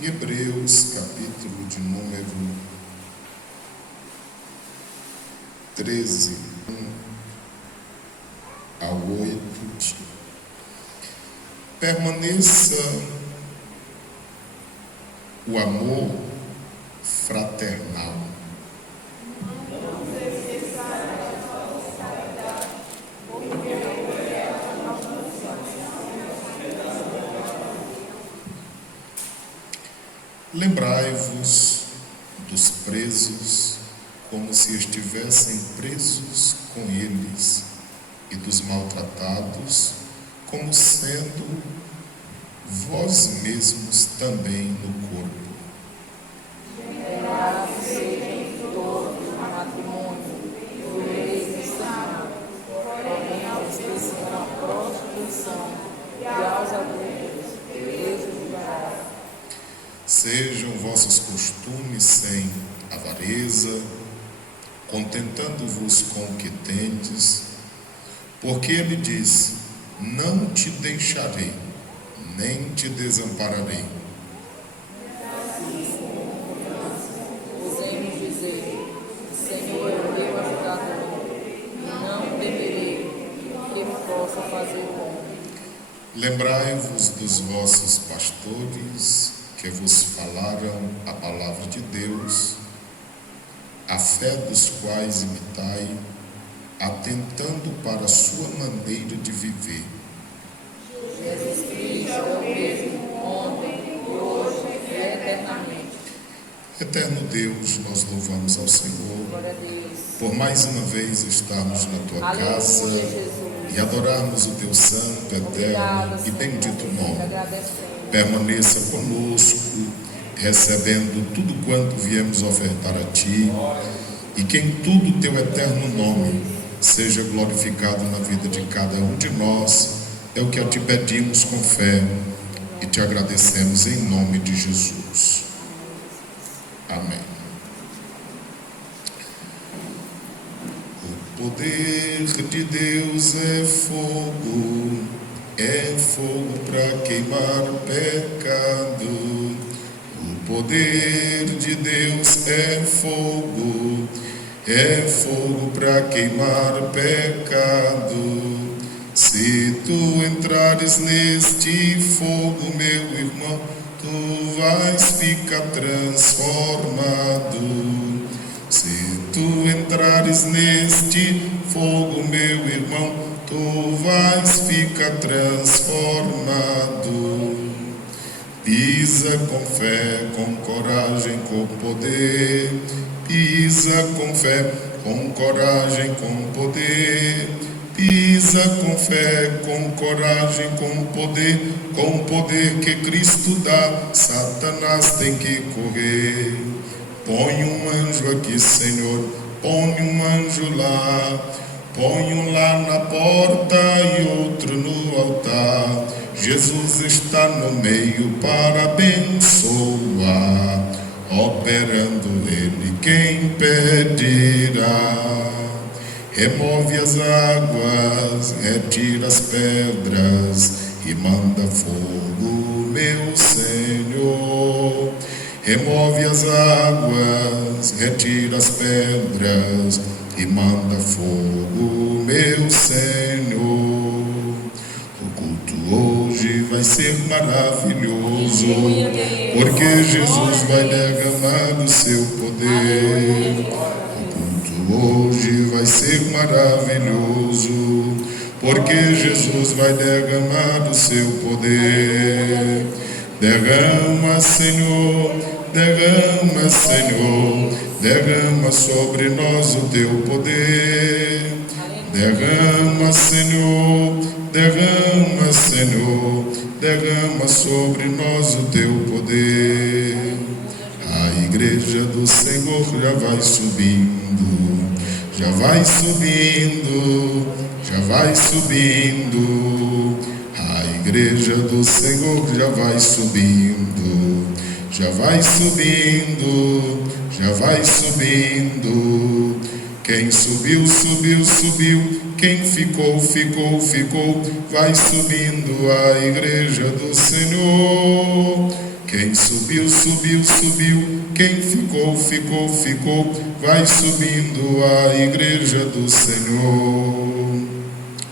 Em Hebreus, capítulo de número 13, 1 a 8, permaneça o amor fraternal. Lembrai-vos dos presos como se estivessem presos com eles, e dos maltratados como sendo vós mesmos também no corpo. Bendito sejam todos no matrimônio, do eis e Senhor, porém aos que são na prostituição e aos adúlteros, Deus os julgará. Sejam vossos costumes sem avareza, contentando-vos com o que tendes, porque ele diz: não te deixarei, nem te desampararei. Ousemos dizer: Senhor é o meu ajudador, e não temerei que me possa fazer bom. Lembrai-vos dos vossos pastores que vos falaram a palavra de Deus, a fé dos quais imitai, atentando para a sua maneira de viver. Jesus Cristo é o mesmo ontem, hoje e eternamente. Eterno Deus, nós louvamos ao Senhor Glória a Deus. por mais uma vez estarmos na tua Aleluia, casa Jesus. e adorarmos o teu santo, eterno Obrigada, e bendito Senhor. nome. Te agradecemos. Permaneça conosco, recebendo tudo quanto viemos ofertar a Ti, e que em tudo Teu eterno nome seja glorificado na vida de cada um de nós. É o que a Ti pedimos com fé e Te agradecemos em nome de Jesus. Amém. O poder de Deus é fogo para queimar pecado. O poder de Deus é fogo para queimar pecado. Se tu entrares neste fogo, meu irmão, tu vais ficar transformado. Se tu entrares neste fogo, meu irmão, tu vais ficar transformado. Pisa com fé, com coragem, com poder. Pisa com fé, com coragem, com poder. Pisa com fé, com coragem, com o poder que Cristo dá. Satanás tem que correr. Põe um anjo aqui, Senhor, põe um anjo lá. Põe um lá na porta e outro no altar. Jesus está no meio para abençoar. Operando ele, quem pedirá? Remove as águas, retira as pedras e manda fogo, meu Senhor. Remove as águas, retira as pedras e manda fogo, meu Senhor. O culto hoje vai ser maravilhoso, porque Jesus vai derramar o seu poder. O culto hoje vai ser maravilhoso, porque Jesus vai derramar o seu poder. Derrama, Senhor, derrama, Senhor, derrama sobre nós o teu poder. Derrama, Senhor, derrama, Senhor, derrama sobre nós o teu poder. A igreja do Senhor já vai subindo, já vai subindo, já vai subindo. A igreja do Senhor já vai subindo, já vai subindo, já vai subindo. Quem subiu, subiu, subiu. Quem ficou, ficou, ficou. Vai subindo a igreja do Senhor. Quem subiu, subiu, subiu. Quem ficou, ficou, ficou. Vai subindo a igreja do Senhor.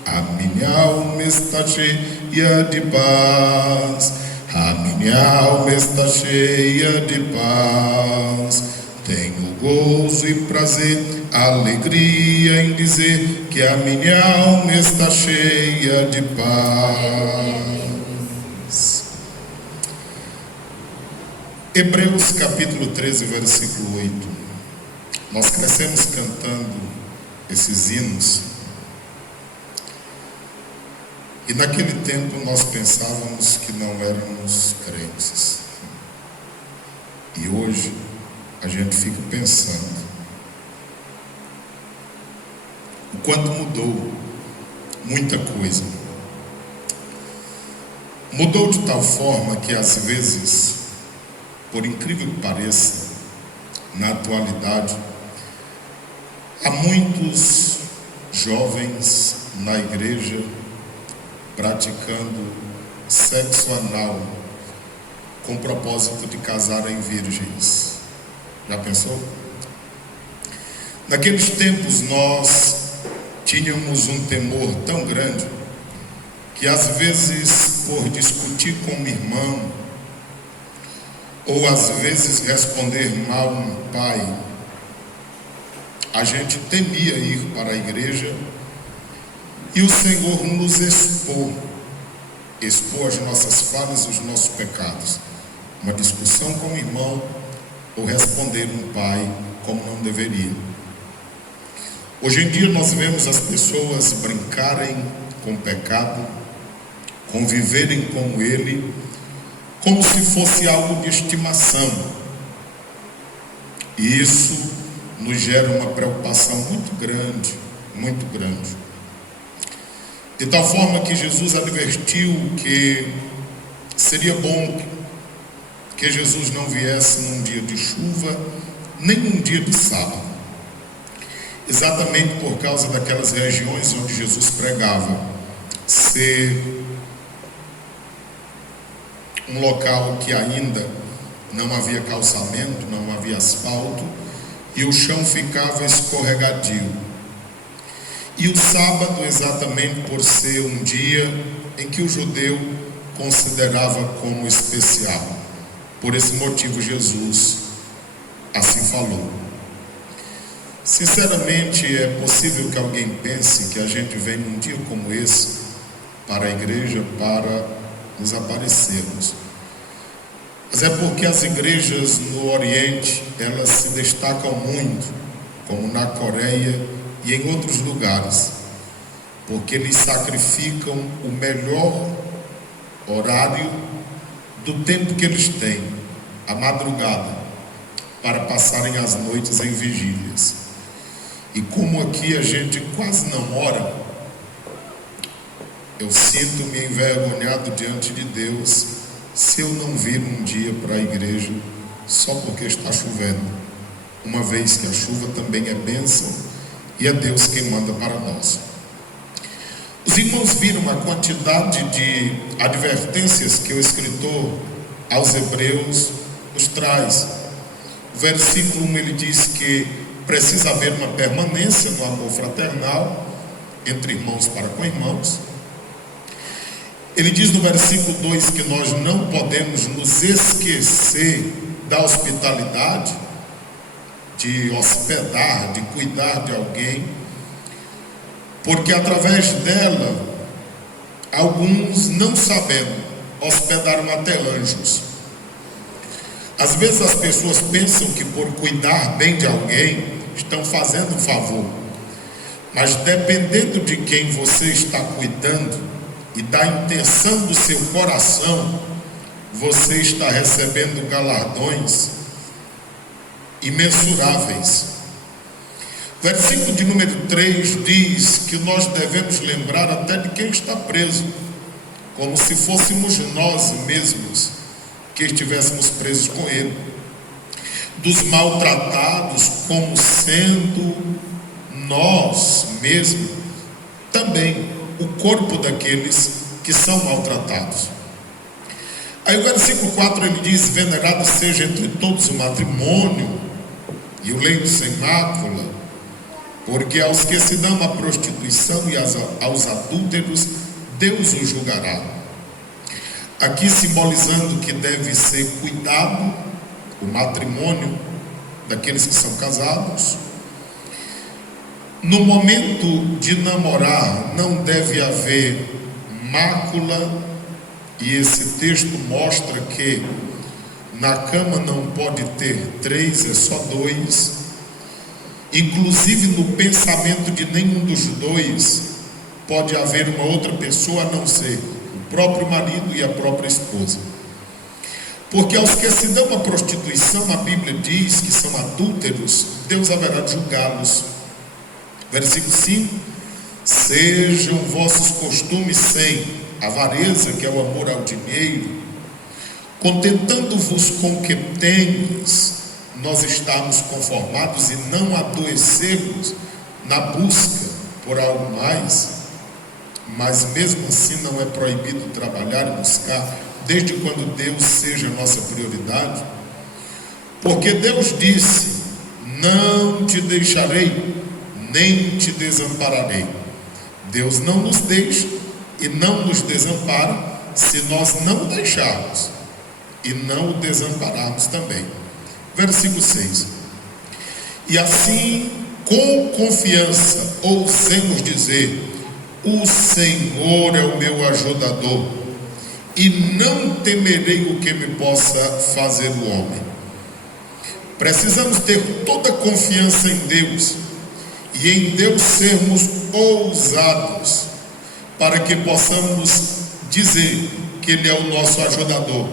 A minha alma está cheia de paz. A minha alma está cheia de paz. Tenho gozo e prazer, alegria em dizer que a minha alma está cheia de paz. Hebreus capítulo 13, versículo 8. Nós crescemos cantando esses hinos. E naquele tempo nós pensávamos que não éramos crentes. E hoje a gente fica pensando o quanto mudou muita coisa. Mudou de tal forma que às vezes, por incrível que pareça, na atualidade, há muitos jovens na igreja praticando sexo anal com o propósito de casarem virgens. Já pensou? Naqueles tempos nós tínhamos um temor tão grande que às vezes, por discutir com um irmão, ou às vezes responder mal um pai, a gente temia ir para a igreja e o Senhor nos expor as nossas falhas, os nossos pecados. Uma discussão com o irmão ou responder um pai como não deveria. Hoje em dia nós vemos as pessoas brincarem com o pecado, conviverem com ele, como se fosse algo de estimação. E isso nos gera uma preocupação muito grande, muito grande. De tal forma que Jesus advertiu que seria bom que Jesus não viesse num dia de chuva, nem num dia de sábado. Exatamente por causa daquelas regiões onde Jesus pregava ser um local que ainda não havia calçamento, não havia asfalto, e o chão ficava escorregadio. E o sábado, exatamente por ser um dia em que o judeu considerava como especial. Por esse motivo Jesus assim falou. Sinceramente, é possível que alguém pense que a gente vem num dia como esse para a igreja para nos aparecermos. Mas é porque as igrejas no Oriente, elas se destacam muito, como na Coreia e em outros lugares, porque eles sacrificam o melhor horário do tempo que eles têm, a madrugada, para passarem as noites em vigílias. E como aqui a gente quase não ora, eu sinto-me envergonhado diante de Deus se eu não vir um dia para a igreja só porque está chovendo, uma vez que a chuva também é bênção e é Deus quem manda para nós. Os irmãos viram a quantidade de advertências que o escritor aos Hebreus nos traz. O versículo 1 ele diz que precisa haver uma permanência no amor fraternal entre irmãos para com irmãos. Ele diz no versículo 2 que nós não podemos nos esquecer da hospitalidade, de hospedar, de cuidar de alguém, porque através dela, alguns, não sabendo, hospedaram até anjos. Às vezes as pessoas pensam que por cuidar bem de alguém, estão fazendo um favor, mas dependendo de quem você está cuidando e da intenção do seu coração, você está recebendo galardões imensuráveis. Versículo de número 3 diz que nós devemos lembrar até de quem está preso, como se fôssemos nós mesmos que estivéssemos presos com ele, dos maltratados como sendo nós mesmos também o corpo daqueles que são maltratados. Aí o versículo 4 ele diz: venerado seja entre todos o matrimônio e o leito sem mácula, porque aos que se dão à prostituição e aos adúlteros Deus os julgará. Aqui simbolizando que deve ser cuidado o matrimônio daqueles que são casados. No momento de namorar não deve haver mácula, e esse texto mostra que na cama não pode ter 3, é só 2. Inclusive no pensamento de nenhum dos dois pode haver uma outra pessoa a não ser o próprio marido e a própria esposa. Porque aos que se dão à prostituição, a Bíblia diz que são adúlteros, Deus haverá de julgá-los. Versículo 5: sejam vossos costumes sem avareza, que é o amor ao dinheiro, contentando-vos com o que tendes, nós estamos conformados e não adoecermos na busca por algo mais. Mas mesmo assim não é proibido trabalhar e buscar, desde quando Deus seja a nossa prioridade. Porque Deus disse: não te deixarei, nem te desampararei. Deus não nos deixa e não nos desampara se nós não o deixarmos e não o desampararmos também. Versículo 6: e assim com confiança ousemos dizer: o Senhor é o meu ajudador, e não temerei o que me possa fazer o homem. Precisamos ter toda a confiança em Deus, e em Deus sermos ousados, para que possamos dizer que Ele é o nosso ajudador,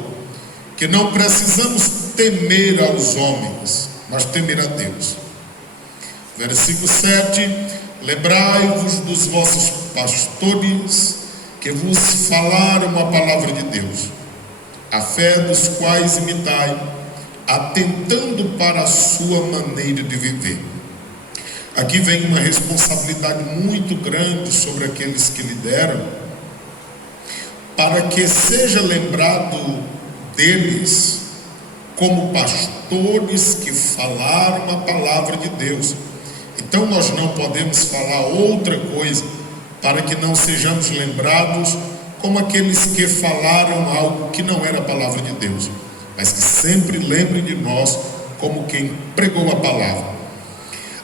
que não precisamos temer aos homens, mas temer a Deus. Versículo 7: lembrai-vos dos vossos pastores, que vos falaram a palavra de Deus, a fé dos quais imitai, atentando para a sua maneira de viver. Aqui vem uma responsabilidade muito grande sobre aqueles que lideram, para que seja lembrado deles como pastores que falaram a palavra de Deus. Então nós não podemos falar outra coisa, para que não sejamos lembrados como aqueles que falaram algo que não era a palavra de Deus, mas que sempre lembrem de nós como quem pregou a palavra.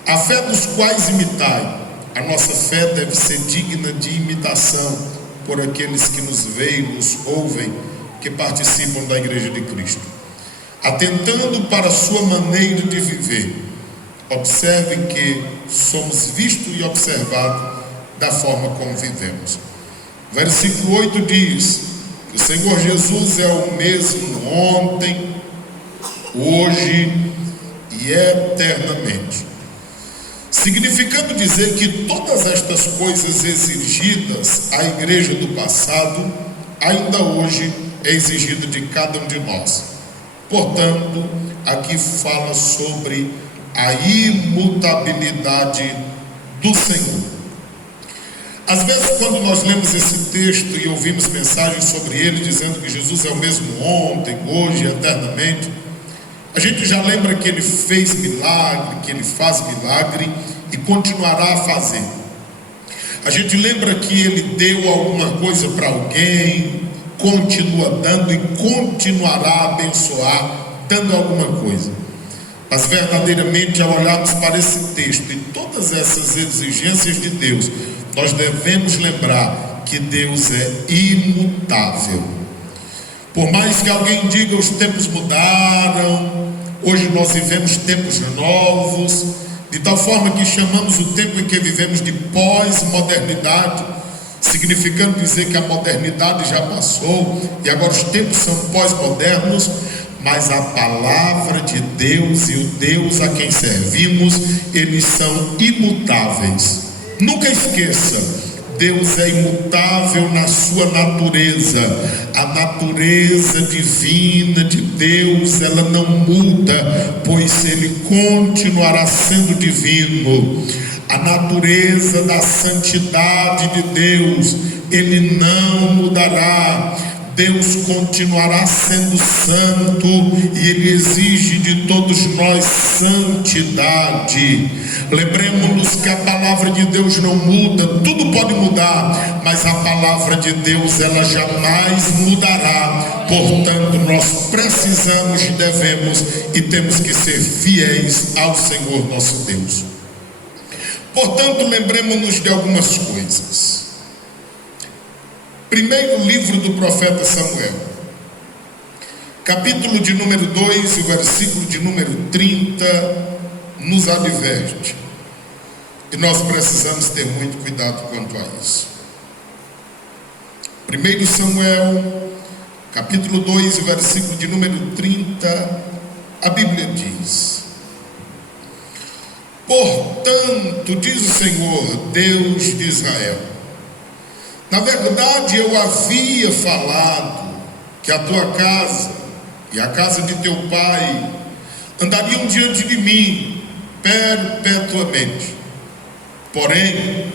A fé dos quais imitai. A nossa fé deve ser digna de imitação por aqueles que nos veem, nos ouvem, que participam da Igreja de Cristo. Atentando para a sua maneira de viver. Observem que somos vistos e observados da forma como vivemos. Versículo 8 diz que o Senhor Jesus é o mesmo ontem, hoje e eternamente. Significando dizer que todas estas coisas exigidas à igreja do passado, ainda hoje é exigida de cada um de nós. Portanto, aqui fala sobre a imutabilidade do Senhor. Às vezes, quando nós lemos esse texto e ouvimos mensagens sobre ele, dizendo que Jesus é o mesmo ontem, hoje e eternamente, a gente já lembra que ele fez milagre, que ele faz milagre e continuará a fazer. A gente lembra que ele deu alguma coisa para alguém, continua dando e continuará a abençoar, dando alguma coisa. Mas verdadeiramente, ao olharmos para esse texto e todas essas exigências de Deus, nós devemos lembrar que Deus é imutável. Por mais que alguém diga os tempos mudaram, hoje nós vivemos tempos novos, de tal forma que chamamos o tempo em que vivemos de pós-modernidade, significando dizer que a modernidade já passou e agora os tempos são pós-modernos. Mas a palavra de Deus e o Deus a quem servimos, eles são imutáveis. Nunca esqueça, Deus é imutável na sua natureza. A natureza divina de Deus, ela não muda, pois Ele continuará sendo divino. A natureza da santidade de Deus, Ele não mudará. Deus continuará sendo santo e Ele exige de todos nós santidade. Lembremos-nos que a palavra de Deus não muda, tudo pode mudar, mas a palavra de Deus ela jamais mudará. Portanto, nós precisamos, devemos e temos que ser fiéis ao Senhor nosso Deus. Portanto, lembremos-nos de algumas coisas. Primeiro livro do profeta Samuel, capítulo de número 2 e o versículo de número 30 nos adverte. E nós precisamos ter muito cuidado quanto a isso. Primeiro Samuel, capítulo 2 e versículo de número 30, a Bíblia diz: portanto, diz o Senhor, Deus de Israel, na verdade eu havia falado que a tua casa e a casa de teu pai andariam diante de mim perpetuamente. Porém,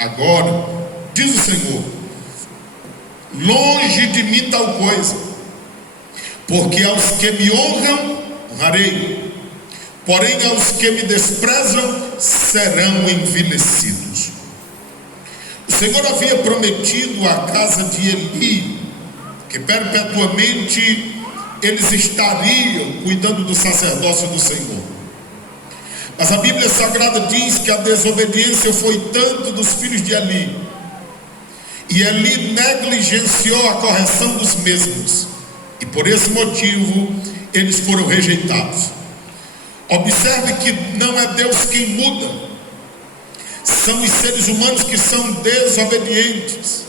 agora, diz o Senhor, longe de mim tal coisa, porque aos que me honram, honrarei, porém aos que me desprezam, serão envelhecidos. O Senhor havia prometido à casa de Eli que perpetuamente eles estariam cuidando do sacerdócio do Senhor. Mas a Bíblia Sagrada diz que a desobediência foi tanto dos filhos de Eli, e Eli negligenciou a correção dos mesmos, e por esse motivo eles foram rejeitados. Observe que não é Deus quem muda, são os seres humanos que são desobedientes.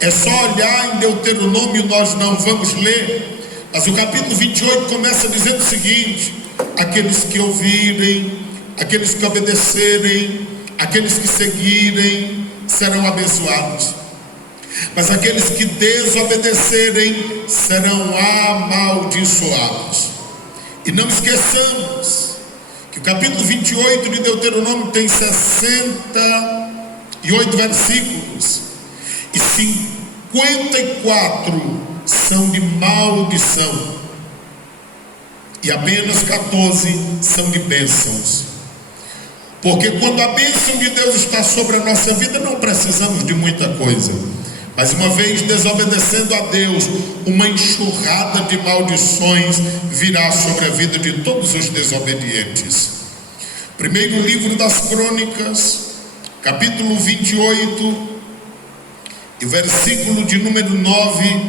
É só olhar em Deuteronômio, nós não vamos ler, mas o capítulo 28 começa dizendo o seguinte: aqueles que ouvirem, aqueles que obedecerem, aqueles que seguirem, serão abençoados. Mas aqueles que desobedecerem, serão amaldiçoados. E não esqueçamos que o capítulo 28 de Deuteronômio tem 68 versículos, e 54 são de maldição, e apenas 14 são de bênçãos. Porque quando a bênção de Deus está sobre a nossa vida, não precisamos de muita coisa. Mas uma vez desobedecendo a Deus, uma enxurrada de maldições virá sobre a vida de todos os desobedientes. Primeiro livro das Crônicas, capítulo 28, e versículo de número 9,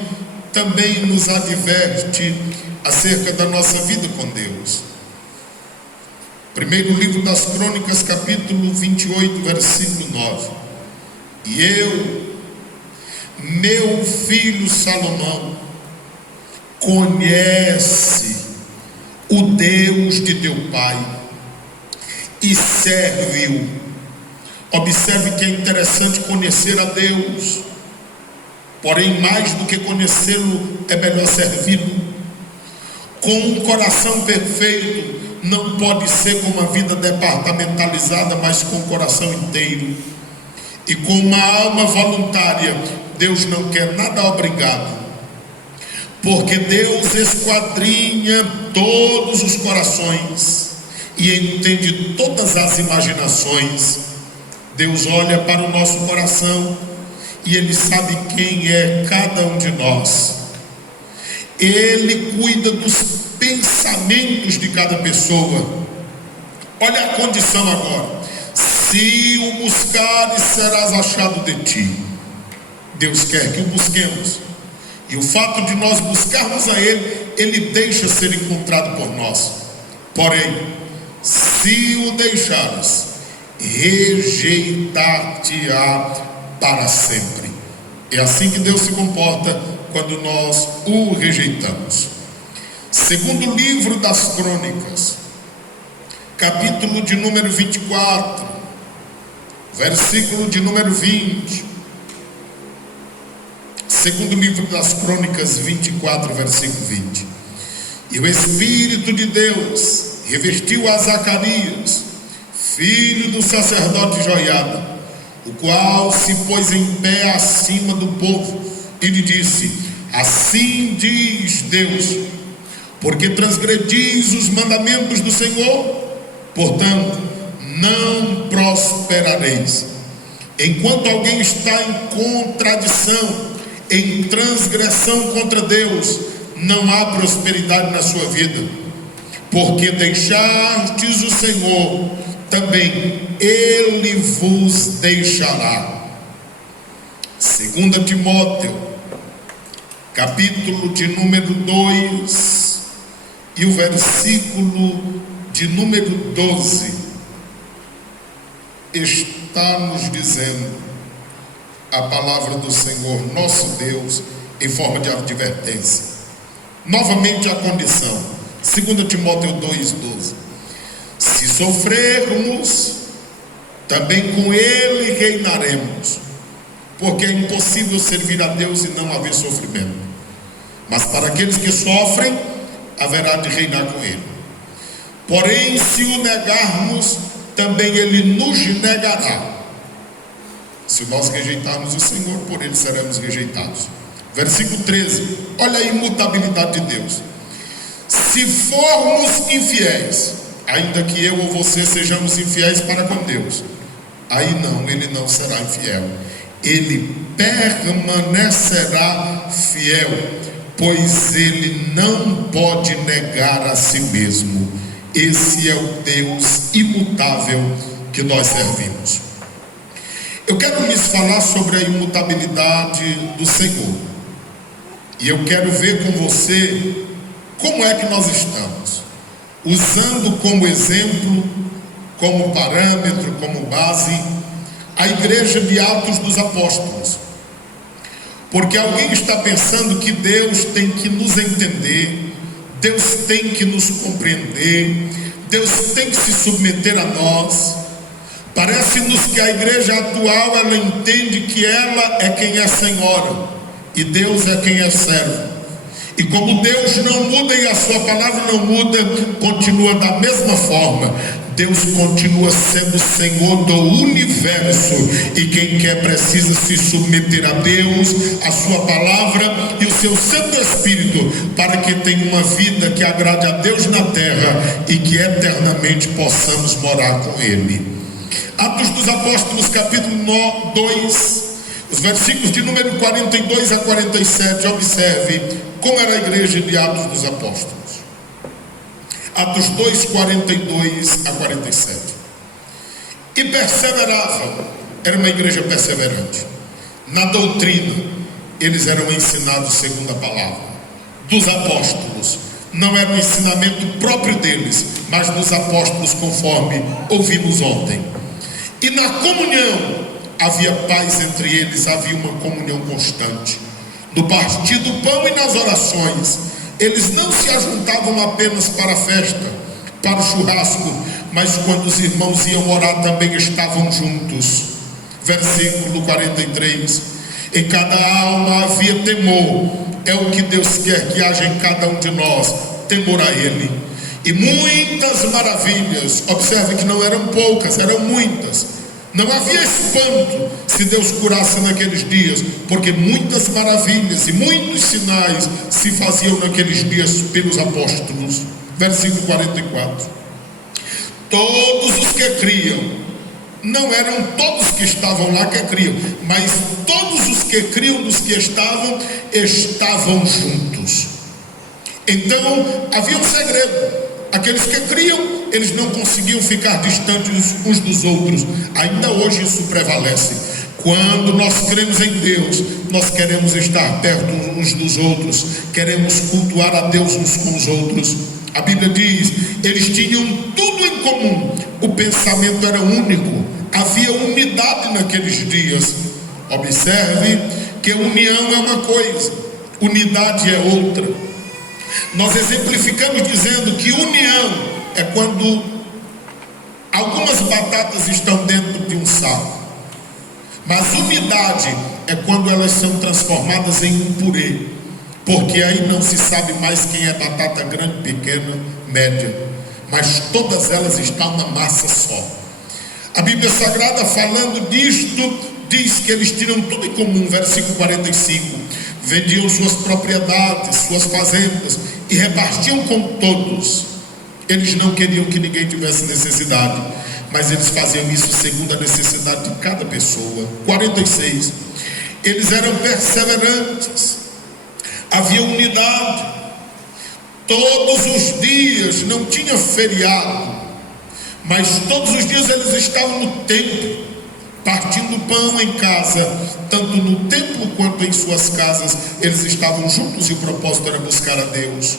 também nos adverte acerca da nossa vida com Deus. Primeiro livro das Crônicas, capítulo 28, versículo 9. E eu, meu filho Salomão, conhece o Deus de teu pai e serve-o. Observe que é interessante conhecer a Deus, porém mais do que conhecê-lo, é melhor servi-lo. Com um coração perfeito, não pode ser com uma vida departamentalizada, mas com o coração inteiro. E com uma alma voluntária. Deus não quer nada obrigado, porque Deus esquadrinha todos os corações e entende todas as imaginações. Deus olha para o nosso coração e Ele sabe quem é cada um de nós. Ele cuida dos pensamentos de cada pessoa. Olha a condição agora: se o buscares, serás achado de ti. Deus quer que o busquemos, e o fato de nós buscarmos a Ele, Ele deixa ser encontrado por nós. Porém, se o deixares, rejeitar-te-á para sempre. É assim que Deus se comporta quando nós o rejeitamos. Segundo livro das Crônicas, capítulo de número 24, versículo de número 20. Segundo livro das Crônicas 24, versículo 20. E o Espírito de Deus revestiu a Zacarias, filho do sacerdote Joiada, o qual se pôs em pé acima do povo e lhe disse: Assim diz Deus: porque transgredis os mandamentos do Senhor, portanto, não prosperareis. Enquanto alguém está em contradição, em transgressão contra Deus, não há prosperidade na sua vida. Porque deixastes o Senhor, também Ele vos deixará. 2 Timóteo, capítulo de número 2, e o versículo de número 12, está nos dizendo a palavra do Senhor nosso Deus em forma de advertência. Novamente a condição, 2 Timóteo 2,12: se sofrermos, também com Ele reinaremos, porque é impossível servir a Deus e não haver sofrimento. Mas para aqueles que sofrem, haverá de reinar com Ele. Porém, se o negarmos, também Ele nos negará. Se nós rejeitarmos o Senhor, por Ele seremos rejeitados. Versículo 13, olha a imutabilidade de Deus. Se formos infiéis, ainda que eu ou você sejamos infiéis para com Deus, aí não, Ele não será infiel. Ele permanecerá fiel, pois Ele não pode negar a si mesmo. Esse é o Deus imutável que nós servimos. Eu quero lhes falar sobre a imutabilidade do Senhor. E eu quero ver com você como é que nós estamos, usando como exemplo, como parâmetro, como base, a igreja de Atos dos Apóstolos. Porque alguém está pensando que Deus tem que nos entender, Deus tem que nos compreender, Deus tem que se submeter a nós. Parece-nos que a igreja atual, ela entende que ela é quem é senhora e Deus é quem é servo. E como Deus não muda e a sua palavra não muda, continua da mesma forma. Deus continua sendo Senhor do universo, e quem quer precisa se submeter a Deus, a sua palavra e o seu Santo Espírito, para que tenha uma vida que agrade a Deus na terra e que eternamente possamos morar com Ele. Atos dos Apóstolos, capítulo 2, os versículos de número 42 a 47, observe como era a igreja de Atos dos Apóstolos. Atos 2, 42 a 47. E perseveravam, era uma igreja perseverante, na doutrina, eles eram ensinados segundo a palavra dos apóstolos. Não era um ensinamento próprio deles, mas dos apóstolos, conforme ouvimos ontem. E na comunhão, havia paz entre eles, havia uma comunhão constante. No partir do pão e nas orações, eles não se ajuntavam apenas para a festa, para o churrasco, mas quando os irmãos iam orar também estavam juntos. Versículo 43: em cada alma havia temor, é o que Deus quer que haja em cada um de nós, temor a Ele. E muitas maravilhas, observe que não eram poucas, eram muitas. Não havia espanto se Deus curasse naqueles dias, porque muitas maravilhas e muitos sinais se faziam naqueles dias pelos apóstolos. Versículo 44: todos os que criam, não eram todos que estavam lá que criam, mas todos os que criam dos que estavam juntos. Então havia um segredo. Aqueles que criam, eles não conseguiam ficar distantes uns dos outros. Ainda hoje isso prevalece. Quando nós cremos em Deus, nós queremos estar perto uns dos outros, queremos cultuar a Deus uns com os outros. A Bíblia diz, eles tinham tudo em comum, o pensamento era único, havia unidade naqueles dias. Observe que união é uma coisa, unidade é outra. Nós exemplificamos dizendo que união é quando algumas batatas estão dentro de um saco, mas unidade é quando elas são transformadas em um purê, porque aí não se sabe mais quem é batata grande, pequena, média, mas todas elas estão na massa só. A Bíblia Sagrada, falando disto, diz que eles tinham tudo em comum. Versículo 45: vendiam suas propriedades, suas fazendas e repartiam com todos. Eles não queriam que ninguém tivesse necessidade, mas eles faziam isso segundo a necessidade de cada pessoa. 46. Eles eram perseverantes, havia unidade, todos os dias, não tinha feriado, mas todos os dias eles estavam no templo, partindo pão em casa, tanto no templo quanto em suas casas, eles estavam juntos e o propósito era buscar a Deus.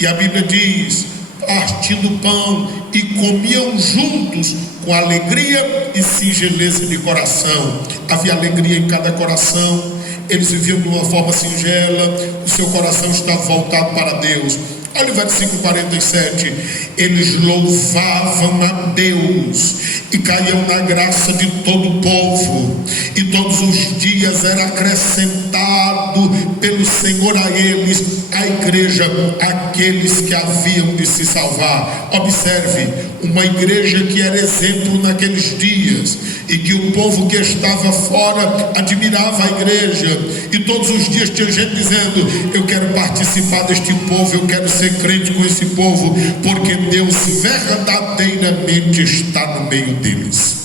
E a Bíblia diz, partindo pão e comiam juntos com alegria e singeleza de coração. Havia alegria em cada coração, eles viviam de uma forma singela, o seu coração estava voltado para Deus. Olha o versículo 47, eles louvavam a Deus e caíam na graça de todo o povo, e todos os dias era acrescentado pelo Senhor a eles, a igreja, aqueles que haviam de se salvar. Observe, uma igreja que era exemplo naqueles dias, e que o povo que estava fora admirava a igreja, e todos os dias tinha gente dizendo, eu quero participar deste povo, eu quero ser crente com esse povo, porque Deus verdadeiramente está no meio deles.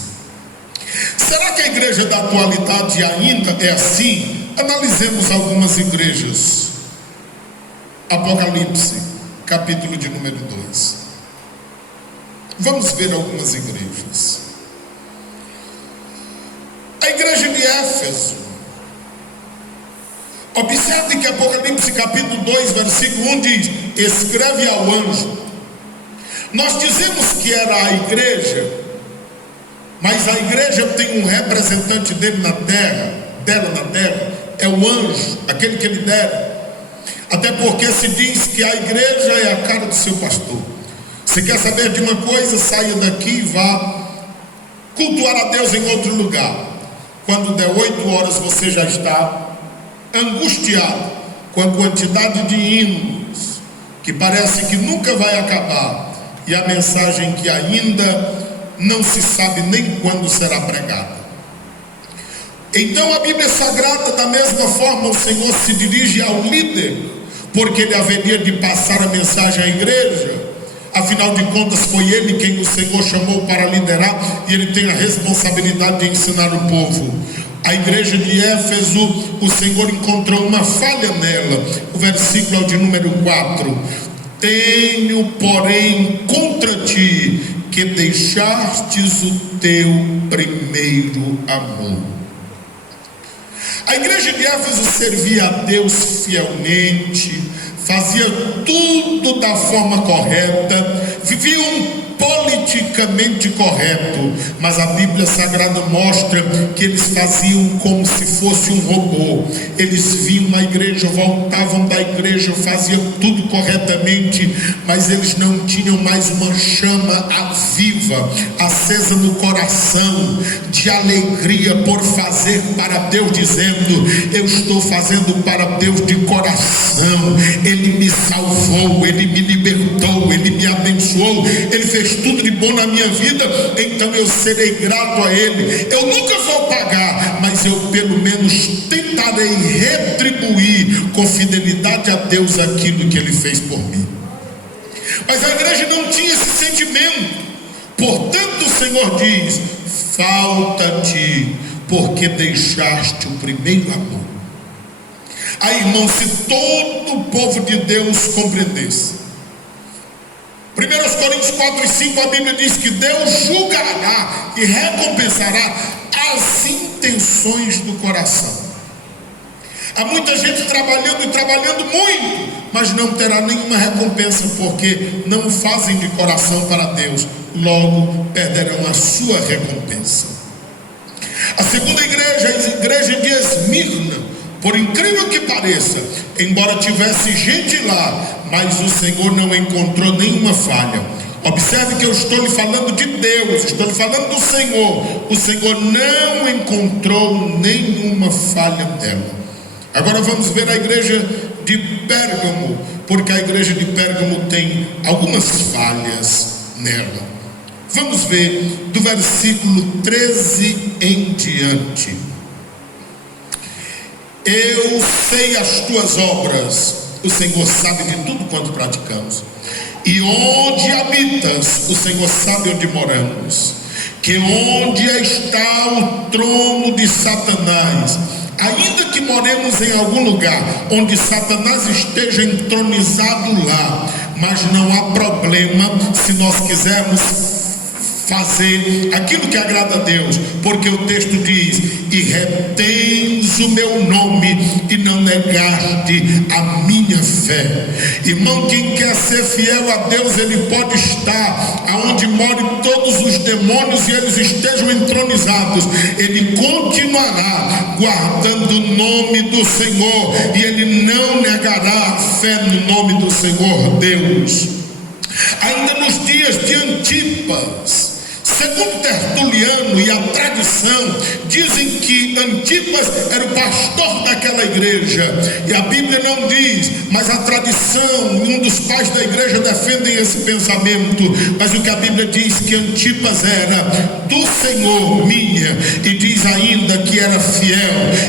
Será que a igreja da atualidade ainda é assim? Analisemos algumas igrejas. Apocalipse, capítulo de número 2. Vamos ver algumas igrejas. A igreja de Éfeso. Observe que Apocalipse capítulo 2, versículo 1 diz, escreve ao anjo. Nós dizemos que era a igreja, mas a igreja tem um representante dele na terra, dela na terra, é o anjo, aquele que ele dera. Até porque se diz que a igreja é a cara do seu pastor. Se quer saber de uma coisa, saia daqui e vá cultuar a Deus em outro lugar. Quando der 8 horas você já está angustiado com a quantidade de hinos que parece que nunca vai acabar, e a mensagem que ainda não se sabe nem quando será pregada. Então a Bíblia Sagrada, da mesma forma, o Senhor se dirige ao líder, porque ele haveria de passar a mensagem à igreja. Afinal de contas, foi ele quem o Senhor chamou para liderar, e ele tem a responsabilidade de ensinar o povo. A igreja de Éfeso, o Senhor encontrou uma falha nela. O versículo é o de número 4. Tenho, porém, contra ti que deixastes o teu primeiro amor. A igreja de Éfeso servia a Deus fielmente, fazia tudo da forma correta, viviam politicamente correto, mas a Bíblia Sagrada mostra que eles faziam como se fosse um robô. Eles vinham na igreja, voltavam da igreja, faziam tudo corretamente, mas eles não tinham mais uma chama viva, acesa no coração, de alegria por fazer para Deus, dizendo, eu estou fazendo para Deus de coração, Ele me salvou, Ele me libertou, Ele me abençoou, Ele fez tudo de bom na minha vida, então eu serei grato a Ele. Eu nunca vou pagar, mas eu pelo menos tentarei retribuir com fidelidade a Deus aquilo que Ele fez por mim. Mas a igreja não tinha esse sentimento. Portanto o Senhor diz, falta-te, porque deixaste o primeiro amor. Aí, irmão, se todo o povo de Deus compreendesse, 1 Coríntios 4 e 5, a Bíblia diz que Deus julgará e recompensará as intenções do coração. Há muita gente trabalhando e trabalhando muito, mas não terá nenhuma recompensa, porque não fazem de coração para Deus, logo perderão a sua recompensa. A segunda igreja, a igreja de Esmirna, por incrível que pareça, embora tivesse gente lá, mas o Senhor não encontrou nenhuma falha. Observe que eu estou lhe falando de Deus, estou lhe falando do Senhor. O Senhor não encontrou nenhuma falha nela. Agora vamos ver a igreja de Pérgamo, porque a igreja de Pérgamo tem algumas falhas nela. Vamos ver do versículo 13 em diante. eu sei as tuas obras. O Senhor sabe de tudo quanto praticamos. E onde habitas, o Senhor sabe onde moramos. Que onde está o trono de Satanás, ainda que moremos em algum lugar onde Satanás esteja entronizado lá, mas não há problema se nós quisermos fazer aquilo que agrada a Deus, porque o texto diz: e retens o meu nome e não negaste a minha fé. Irmão, quem quer ser fiel a Deus, ele pode estar aonde morem todos os demônios e eles estejam entronizados, ele continuará guardando o nome do Senhor e ele não negará a fé no nome do Senhor Deus. Ainda nos dias de Antipas, segundo Tertuliano e a tradição, dizem que Antipas era o pastor daquela igreja, e a Bíblia não diz, mas a tradição, um dos pais da igreja defendem esse pensamento, mas o que a Bíblia diz que Antipas era do Senhor, minha, e diz ainda que era fiel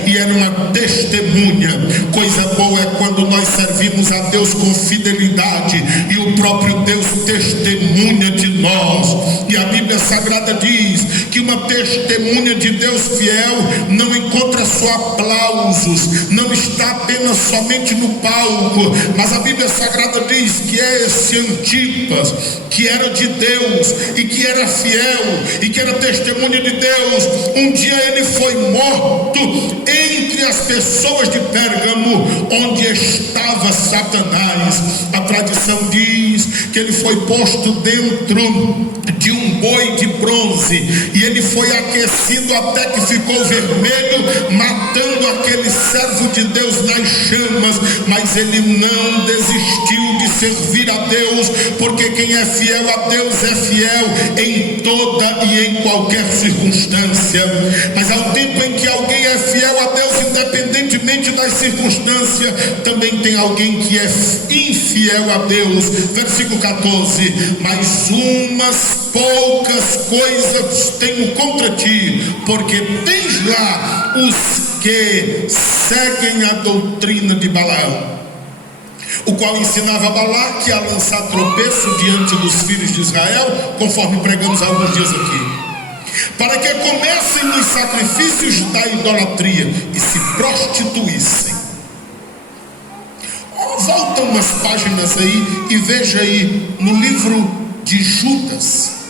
e era uma testemunha. Coisa boa é quando nós servimos a Deus com fidelidade e o próprio Deus testemunha de nós. E a Bíblia Sagrada diz que uma testemunha de Deus fiel não encontra só aplausos, não está apenas somente no palco, mas a Bíblia Sagrada diz que é esse Antipas, que era de Deus e que era fiel e que era testemunha de Deus. Um dia ele foi morto entre as pessoas de Pérgamo, onde estava Satanás. A tradição diz que ele foi posto dentro de um boi de bronze e ele foi aquecido até que ficou vermelho, matando aquele servo de Deus nas chamas. Mas ele não desistiu de servir a Deus, porque quem é fiel a Deus é fiel em toda e em qualquer circunstância. Mas ao tempo em que alguém é fiel a Deus, independentemente das circunstâncias, também tem alguém que é infiel a Deus. Versículo 14: mas umas poucas coisas tenho contra ti, porque tens lá os que seguem a doutrina de Balaão, o qual ensinava a Balaque a lançar tropeço diante dos filhos de Israel, conforme pregamos há alguns dias aqui, para que comecem nos sacrifícios da idolatria e se prostituíssem. Volta umas páginas aí e veja aí no livro de Judas.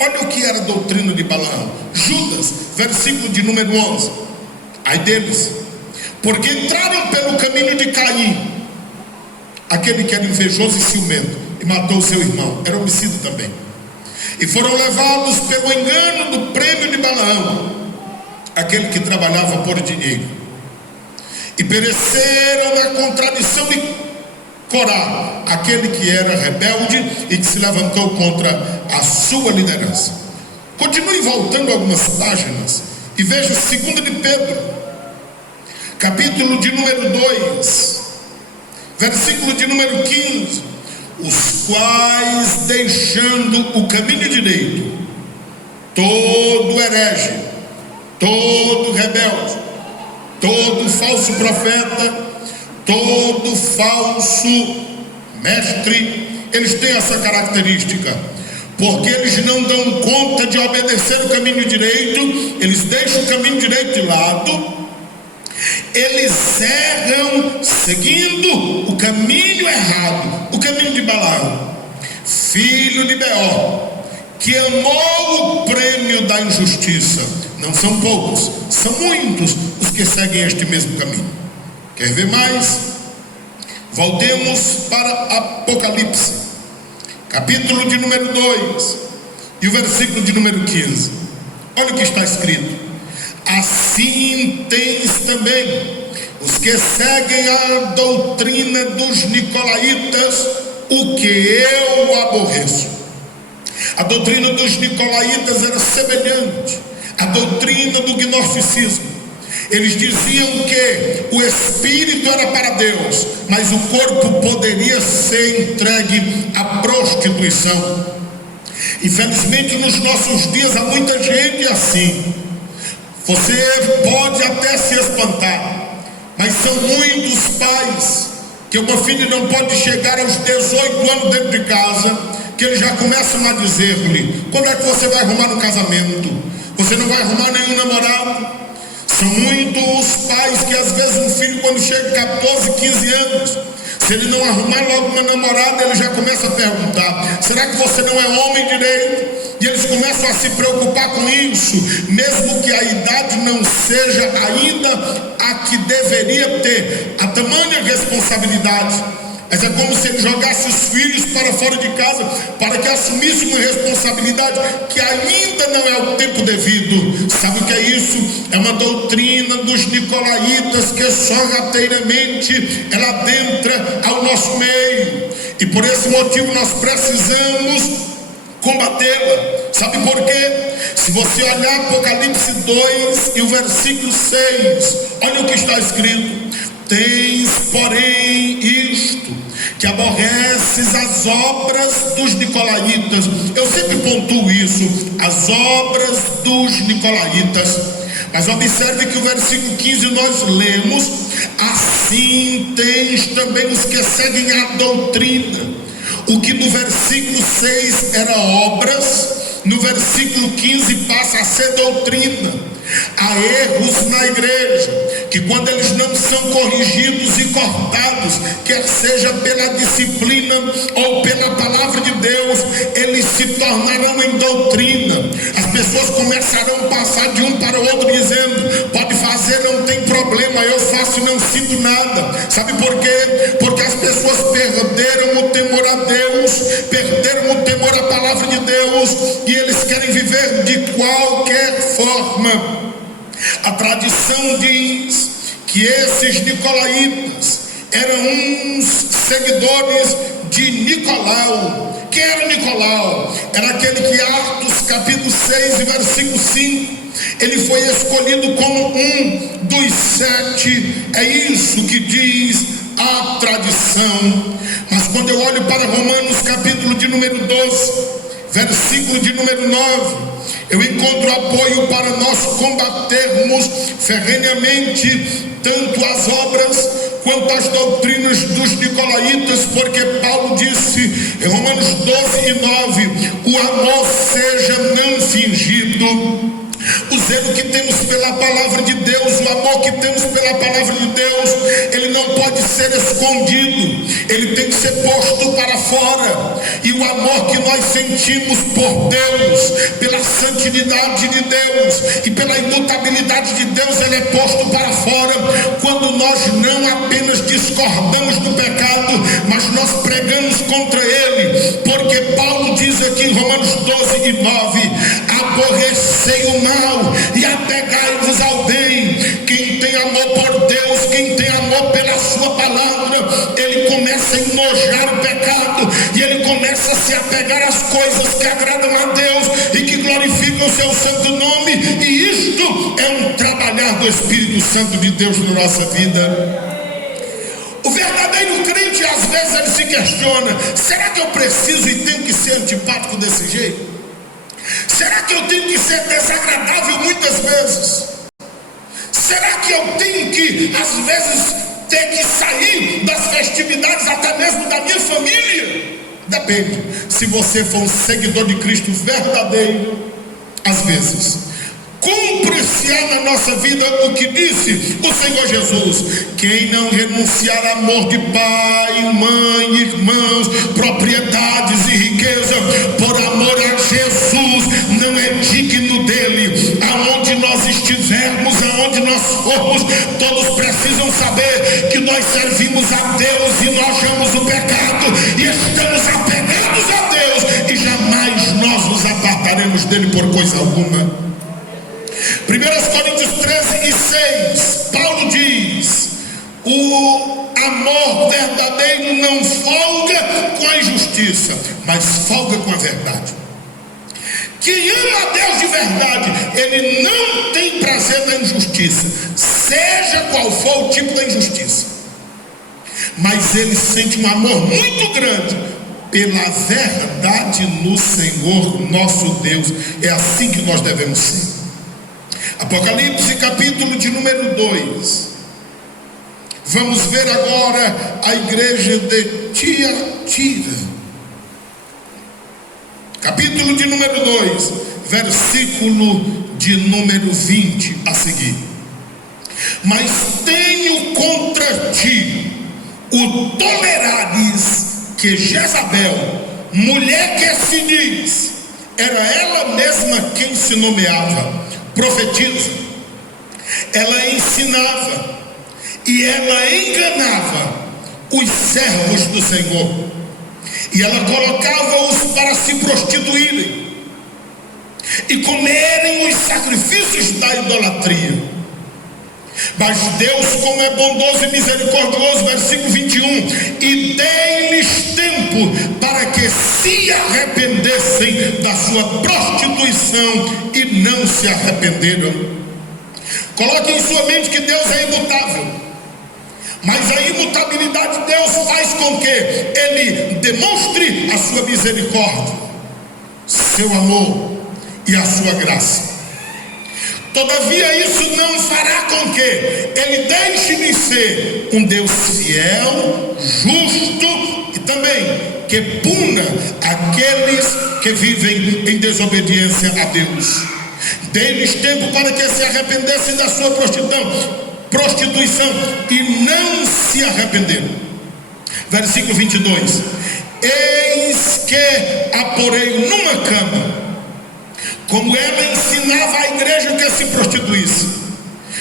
Olha o que era a doutrina de Balaão. Judas, versículo de número 11. Ai deles, porque entraram pelo caminho de Caim, aquele que era invejoso e ciumento, e matou o seu irmão, era homicida também, e foram levados pelo engano do prêmio de Balaão, aquele que trabalhava por dinheiro, e pereceram na contradição de Corá, aquele que era rebelde e que se levantou contra a sua liderança. Continue voltando algumas páginas e veja 2 de Pedro, capítulo de número 2, versículo de número 15: os quais, deixando o caminho direito, todo herege, todo rebelde, todo falso profeta, todo falso mestre, eles têm essa característica, porque eles não dão conta de obedecer o caminho direito, eles deixam o caminho direito de lado, eles erram seguindo o caminho errado, o caminho de Balaão, filho de Beor, que amou o prêmio da injustiça. Não são poucos, são muitos os que seguem este mesmo caminho. Quer ver mais? Voltemos para Apocalipse, capítulo de número 2 e o versículo de número 15. Olha o que está escrito: assim tens também os que seguem a doutrina dos nicolaítas, o que eu aborreço. A doutrina dos nicolaítas era semelhante à doutrina do gnosticismo. Eles diziam que o espírito era para Deus, mas o corpo poderia ser entregue à prostituição. Infelizmente nos nossos dias há muita gente assim. Você pode até se espantar, mas são muitos pais que o meu filho não pode chegar aos 18 anos dentro de casa, que eles já começam a dizer-lhe: quando é que você vai arrumar um casamento? Você não vai arrumar nenhum namorado? São muitos pais que às vezes um filho, quando chega a 14, 15 anos, se ele não arrumar logo uma namorada, ele já começa a perguntar: será que você não é homem direito? E eles começam a se preocupar com isso, mesmo que a idade não seja ainda a que deveria ter a tamanha responsabilidade. Mas é como se ele jogasse os filhos para fora de casa, para que assumisse uma responsabilidade que ainda não é o tempo devido. Sabe o que é isso? É uma doutrina dos nicolaítas que sorrateiramente ela adentra ao nosso meio. E por esse motivo nós precisamos combatê-la. Sabe por quê? Se você olhar Apocalipse 2 e o versículo 6, olha o que está escrito: tens, porém, isto, que aborreces as obras dos nicolaítas. Eu sempre pontuo isso, as obras dos nicolaítas. Mas observe que o versículo 15 nós lemos: assim tens também os que seguem a doutrina. O que no versículo 6 era obras, no versículo 15 passa a ser doutrina. Há erros na igreja que, quando eles não são corrigidos e cortados, quer seja pela disciplina ou pela palavra de Deus, eles se tornarão em doutrina. As pessoas começarão a passar de um para o outro dizendo: pode fazer, não tem problema, eu faço e não sinto nada. Sabe por quê? Porque as pessoas perderam o temor a Deus, perderam o temor à palavra de Deus, e eles querem viver de qualquer forma. A tradição diz que esses nicolaítas eram uns seguidores de Nicolau. Quem era Nicolau? Era aquele que, Atos capítulo 6 e versículo 5, ele foi escolhido como um dos 7. É isso que diz a tradição. Mas quando eu olho para Romanos capítulo de número 12, versículo de número 9, eu encontro apoio para nós combatermos ferrenhamente tanto as obras quanto as doutrinas dos nicolaítas, porque Paulo disse em Romanos 12 e 9: o amor seja não fingido. O zelo que temos pela palavra de Deus, o amor que temos pela palavra de Deus, ele não pode ser escondido, ele tem que ser posto para fora. E o amor que nós sentimos por Deus, pela santidade de Deus e pela imutabilidade de Deus, ele é posto para fora quando nós não apenas discordamos do pecado, mas nós pregamos contra ele. Porque Paulo diz aqui em Romanos 12 e 9: aborrecei o mal e apegai-vos ao bem. Quem tem amor por Deus, quem tem amor pela sua palavra, ele começa a enojar o pecado e ele começa a se apegar às coisas que agradam a Deus e que glorificam o seu santo nome. E isto é um trabalhar do Espírito Santo de Deus na nossa vida. O verdadeiro crente, às vezes, ele se questiona: será que eu preciso e tenho que ser antipático desse jeito? Será que eu tenho que ser desagradável muitas vezes? Será que eu tenho que, às vezes, ter que sair das festividades até mesmo da minha família? Depende. Se você for um seguidor de Cristo verdadeiro, às vezes cumpre-se na nossa vida o que disse o Senhor Jesus: quem não renunciar a amor de pai, mãe, irmãos, propriedades e riqueza, por amor a Jesus, não é digno dele. Aonde nós estivermos, aonde nós formos, todos precisam saber que nós servimos a Deus e nós amamos o pecado e estamos apegados a Deus, e jamais nós nos apartaremos dele por coisa alguma. 1 Coríntios 13 e 6, Paulo diz: o amor verdadeiro não folga com a injustiça, mas folga com a verdade. Quem ama a Deus de verdade, ele não tem prazer na injustiça, seja qual for o tipo da injustiça, mas ele sente um amor muito grande pela verdade no Senhor nosso Deus. É assim que nós devemos ser. Apocalipse capítulo de número 2. Vamos ver agora a igreja de Tiatira. Capítulo de número 2, versículo de número 20 a seguir. Mas tenho contra ti o tolerares que Jezabel, mulher que se diz, era ela mesma quem se nomeava profetiza. Ela ensinava e ela enganava os servos do Senhor, e ela colocava-os para se prostituírem e comerem os sacrifícios da idolatria. Mas Deus, como é bondoso e misericordioso, versículo 21, e dei-lhes tempo para que se arrependessem da sua prostituição, e não se arrependeram. Coloque em sua mente que Deus é imutável, mas a imutabilidade de Deus faz com que Ele demonstre a sua misericórdia, seu amor e a sua graça. Todavia isso não fará com que Ele deixe de ser um Deus fiel, justo e também que puna aqueles que vivem em desobediência a Deus. Dê-lhes tempo para que se arrependessem da sua prostituição e não se arrependeram. Versículo 22. Eis que a porei numa cama, como ela ensinava a igreja que se prostituísse.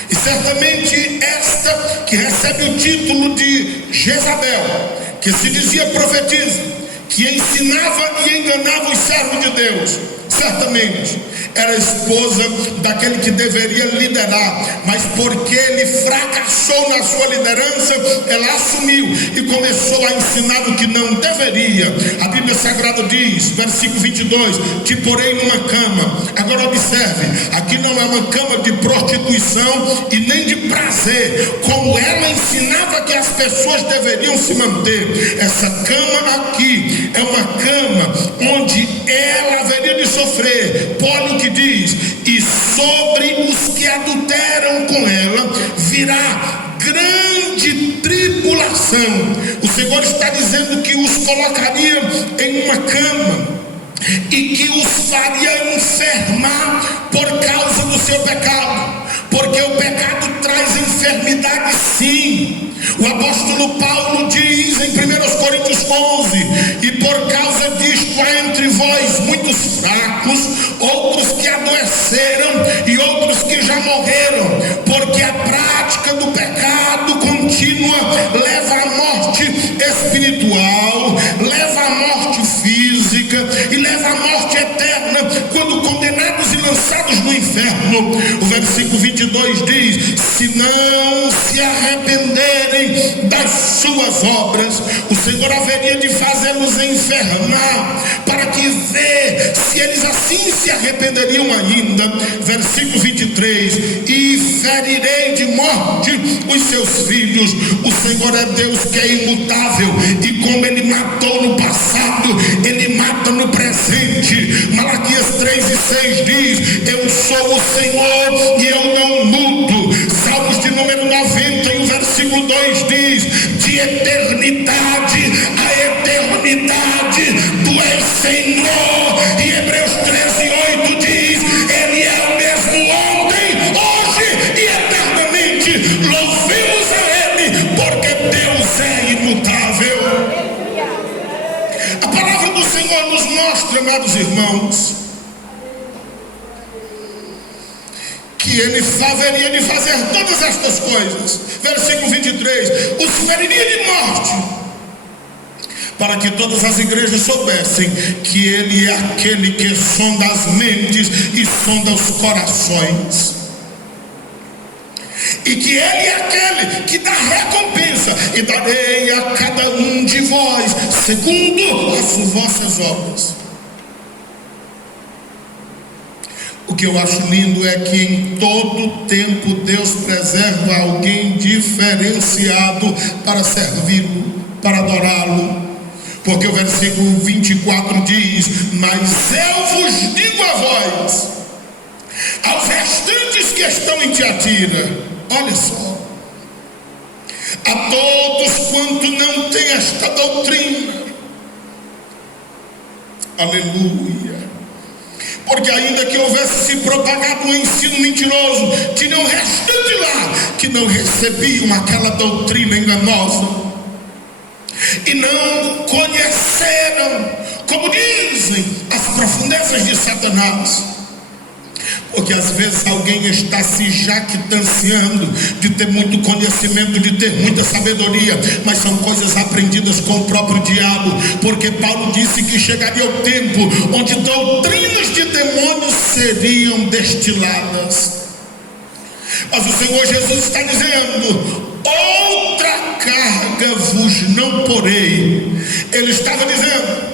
E certamente esta que recebe o título de Jezabel, que se dizia profetiza, que ensinava e enganava os servos de Deus, certamente era esposa daquele que deveria liderar, mas porque ele fracassou na sua liderança, ela assumiu e começou a ensinar o que não deveria. A Bíblia Sagrada diz, versículo 22, te porei numa cama. Agora observe, aqui não é uma cama de prostituição e nem de prazer, como ela ensinava que as pessoas deveriam se manter. Essa cama aqui é uma cama onde ela haveria de sofrer, que diz, e sobre os que adulteram com ela virá grande tribulação. O Senhor está dizendo que os colocaria em uma cama e que os faria enfermar por causa do seu pecado, porque o pecado traz enfermidade, sim. O apóstolo Paulo diz em 1 Coríntios 11, e por causa disto há entre vós muitos fracos, outros que adoeceram e outros que já morreram, porque a prática do pecado contínua leva à morte espiritual, leva à morte física e leva à morte eterna, quando condenados e lançados no inferno. O versículo 22 diz, se não se arrependerem das suas obras, o Senhor haveria de fazê-los enfermar, para que vê se eles assim se arrependeriam ainda. Versículo 23, e ferirei de morte os seus filhos. O Senhor é Deus que é imutável, e como Ele matou no passado, Ele mata no presente. Malaquias 3:6 diz, eu sou o Senhor e eu não mudo. Salmos de número 90 e o versículo 2 diz, de eternidade a eternidade tu és Senhor. E Hebreus 13:8 diz, Ele é o mesmo ontem, hoje e eternamente. Louvemos a Ele, porque Deus é imutável. A palavra do Senhor nos mostra, amados irmãos, que Ele haveria de fazer todas estas coisas. Versículo 23, os feriria de morte, para que todas as igrejas soubessem que Ele é aquele que sonda as mentes e sonda os corações, e que Ele é aquele que dá recompensa, e darei a cada um de vós segundo as vossas obras. O que eu acho lindo é que em todo tempo Deus preserva alguém diferenciado para servi-lo, para adorá-lo. Porque o versículo 24 diz, mas eu vos digo a vós, ao bastantes que estão em Tiatira. Olha só. A todos quanto não têm esta doutrina. Aleluia. Porque ainda que houvesse se propagado um ensino mentiroso, tinha um restante lá que não recebiam aquela doutrina enganosa e não conheceram, como dizem, as profundezas de Satanás. Porque às vezes alguém está se jactanciando de ter muito conhecimento, de ter muita sabedoria, mas são coisas aprendidas com o próprio diabo. Porque Paulo disse que chegaria o tempo onde doutrinas de demônios seriam destiladas. Mas o Senhor Jesus está dizendo: outra carga vos não porei. Ele estava dizendo: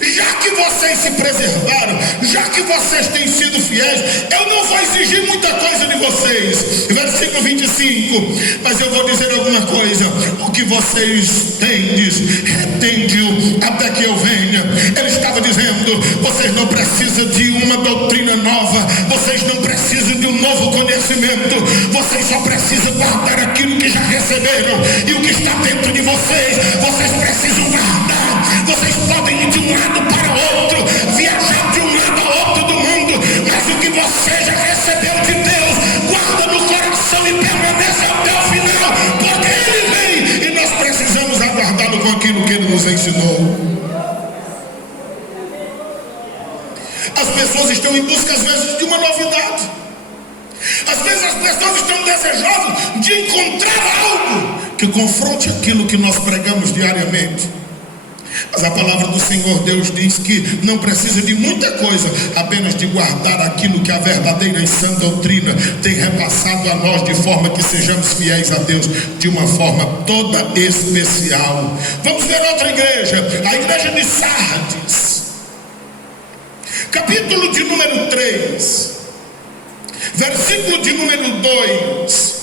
já que vocês se preservaram, já que vocês têm sido fiéis, eu não vou exigir muita coisa de vocês. Versículo 25. Mas eu vou dizer alguma coisa: o que vocês tendes, retende-o até que eu venha. Ele estava dizendo: vocês não precisam de uma doutrina nova, vocês não precisam de um novo conhecimento, vocês só precisam guardar aquilo que já receberam. E o que está dentro de vocês, vocês precisam guardar. Vocês podem ir de um lado para o outro, viajar de um lado a outro do mundo, mas o que você já recebeu de Deus, guarda no coração e permanece até o final, porque Ele vem e nós precisamos aguardá-lo com aquilo que Ele nos ensinou. As pessoas estão em busca às vezes de uma novidade. Às vezes as pessoas estão desejosas de encontrar algo que confronte aquilo que nós pregamos diariamente. Mas a palavra do Senhor Deus diz que não precisa de muita coisa, apenas de guardar aquilo que a verdadeira e sã doutrina tem repassado a nós, de forma que sejamos fiéis a Deus de uma forma toda especial. Vamos ver outra igreja, a igreja de Sardes, capítulo de número 3, versículo de número 2,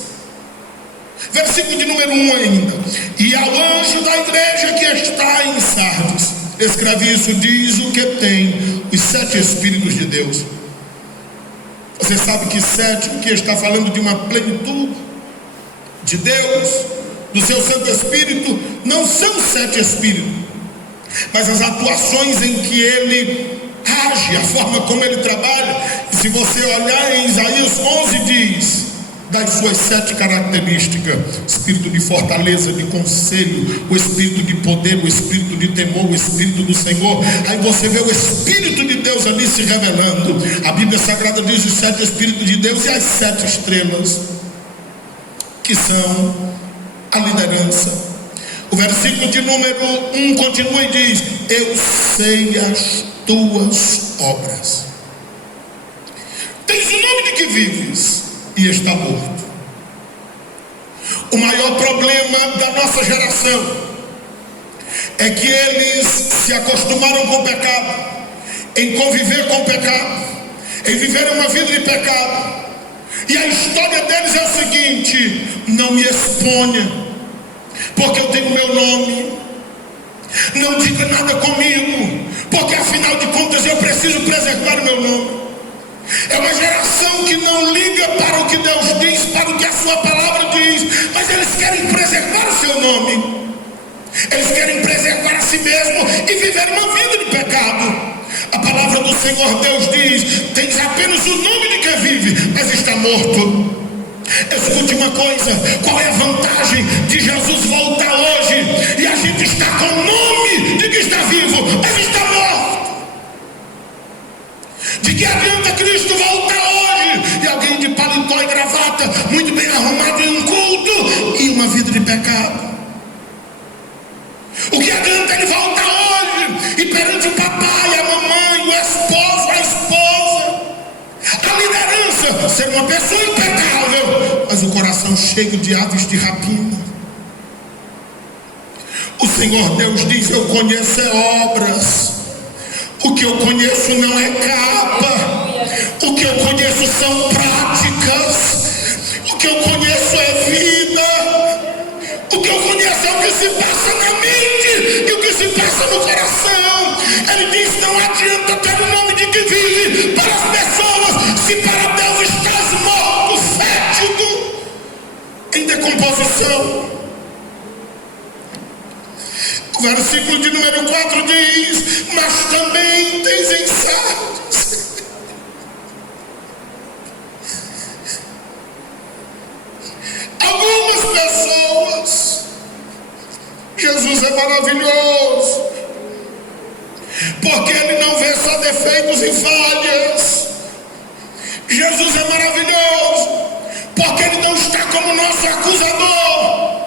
versículo de número 1 ainda. E ao anjo da igreja que está em Sardes, escreve isso: diz o que tem os 7 Espíritos de Deus. Você sabe que 7, que está falando de uma plenitude de Deus, do seu Santo Espírito, não são 7 Espíritos, mas as atuações em que Ele age, a forma como Ele trabalha. E se você olhar em Isaías 11, diz das suas 7 características: espírito de fortaleza, de conselho, o espírito de poder, o espírito de temor, o espírito do Senhor. Aí você vê o Espírito de Deus ali se revelando. A Bíblia Sagrada diz os 7 Espíritos de Deus e as 7 estrelas, que são a liderança. O versículo de número 1 continua e diz: eu sei as tuas obras. Tens o nome de que vives e está morto. O maior problema da nossa geração é que eles se acostumaram com o pecado, em conviver com o pecado, em viver uma vida de pecado. E a história deles é o seguinte: não me exponha, porque eu tenho meu nome. Não diga nada comigo, porque afinal de contas eu preciso preservar o meu nome. É uma geração que não liga para o que Deus diz, para o que a sua palavra diz, mas eles querem preservar o seu nome. Eles querem preservar a si mesmo e viver uma vida de pecado. A palavra do Senhor Deus diz: tens apenas o nome de que vive, mas está morto. Escute uma coisa: qual é a vantagem de Jesus voltar hoje e a gente está com o nome de que está vivo, mas está morto? De que adianta Cristo voltar hoje e alguém de paletó e gravata, muito bem arrumado em um culto, e uma vida de pecado? O que adianta ele voltar hoje e perante o papai, a mamãe, o esposo, a esposa, a liderança, ser uma pessoa impecável, mas o coração cheio de aves de rapina? O Senhor Deus diz: eu conheço obras. O que eu conheço não é capa. O que eu conheço são práticas. O que eu conheço é vida. O que eu conheço é o que se passa na mente e o que se passa no coração. Ele diz: não adianta ter o nome de que vive para as pessoas, se para Deus estás versículo de número 4 diz: mas também tens em Sardes algumas pessoas. Jesus é maravilhoso, porque Ele não vê só defeitos e falhas. Jesus é maravilhoso, porque Ele não está como nosso acusador,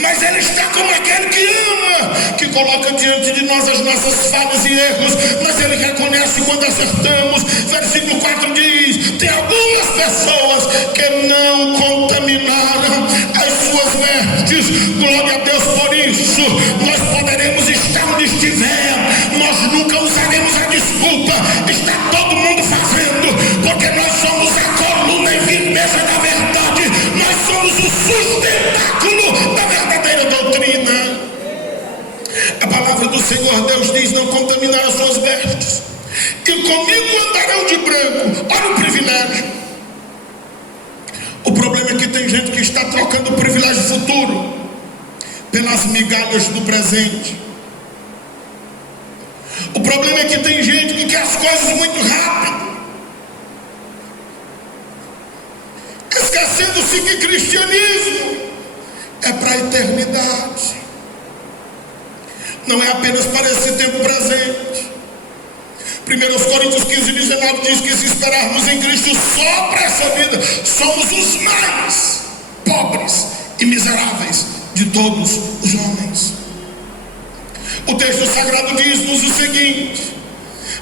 mas Ele está como aquele que ama, que coloca diante de nós as nossas falhas e erros, mas Ele reconhece quando acertamos. Versículo 4 diz: tem algumas pessoas que não contaminaram as suas vestes. Glória a Deus por isso. Nós poderemos estar onde estiver, nós nunca usaremos a desculpa: está todo mundo fazendo, porque nós somos a coluna e firmeza da verdade, nós somos o sustentáculo da verdadeira doutrina. A palavra do Senhor Deus diz: não contaminar as suas vestes, e comigo andarão de branco. Olha o privilégio. O problema é que tem gente que está trocando o privilégio futuro pelas migalhas do presente. O problema é que tem gente que quer as coisas muito rápido, esquecendo-se que cristianismo é para a eternidade, não é apenas para esse tempo presente. 1 Coríntios 15:19 diz que se esperarmos em Cristo só para essa vida, somos os mais pobres e miseráveis de todos os homens. O texto sagrado diz-nos o seguinte: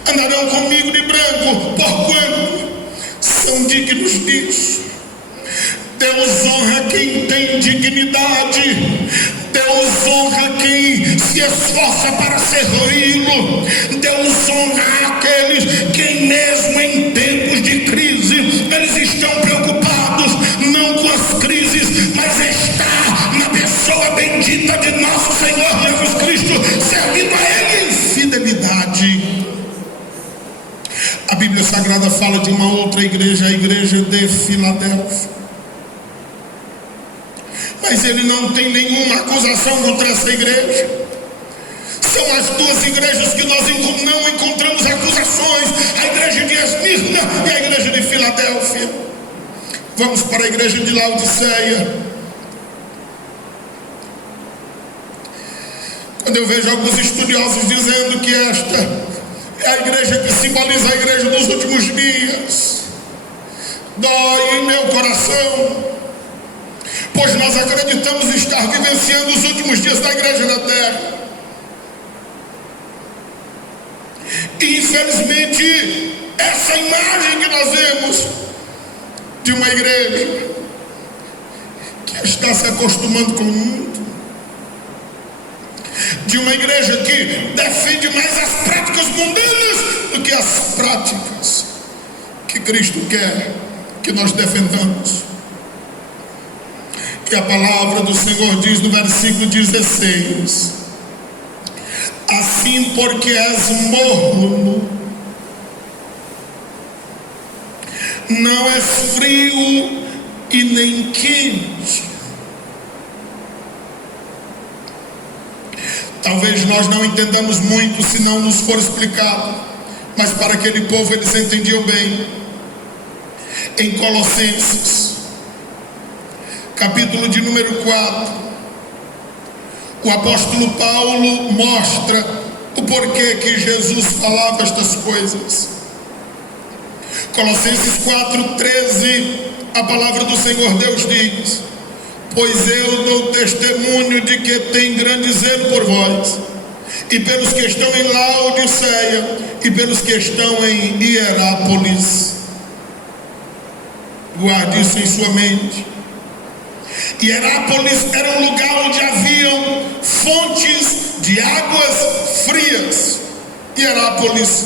andarão comigo de branco, porquanto são dignos disso. Deus honra quem tem dignidade. Deus honra quem se esforça para servi-lo. Deus honra aqueles que mesmo em tempos de crise, eles estão preocupados não com as crises, mas está na pessoa bendita de nosso Senhor Jesus Cristo, servindo a Ele em fidelidade. A Bíblia Sagrada fala de uma outra igreja, a igreja de Filadélfia, mas ele não tem nenhuma acusação contra essa igreja. São as duas igrejas que nós não encontramos acusações: a igreja de Esmirna e a igreja de Filadélfia. Vamos para a igreja de Laodiceia. Quando eu vejo alguns estudiosos dizendo que esta é a igreja que simboliza a igreja dos últimos dias, dói em meu coração, pois nós acreditamos estar vivenciando os últimos dias da igreja na terra. E infelizmente essa imagem que nós vemos de uma igreja que está se acostumando com o mundo, de uma igreja que defende mais as práticas mundanas do que as práticas que Cristo quer que nós defendamos. E a palavra do Senhor diz no versículo 16: assim, porque és morno, não és frio e nem quente. Talvez nós não entendamos muito se não nos for explicado, mas para aquele povo eles entendiam bem. Em Colossenses, capítulo de número 4, o apóstolo Paulo mostra o porquê que Jesus falava estas coisas. Colossenses 4:13, a palavra do Senhor Deus diz: pois eu dou testemunho de que tem grande zelo por vós, e pelos que estão em Laodiceia, e pelos que estão em Hierápolis. Guarde isso em sua mente. Hierápolis era um lugar onde haviam fontes de águas frias. Hierápolis,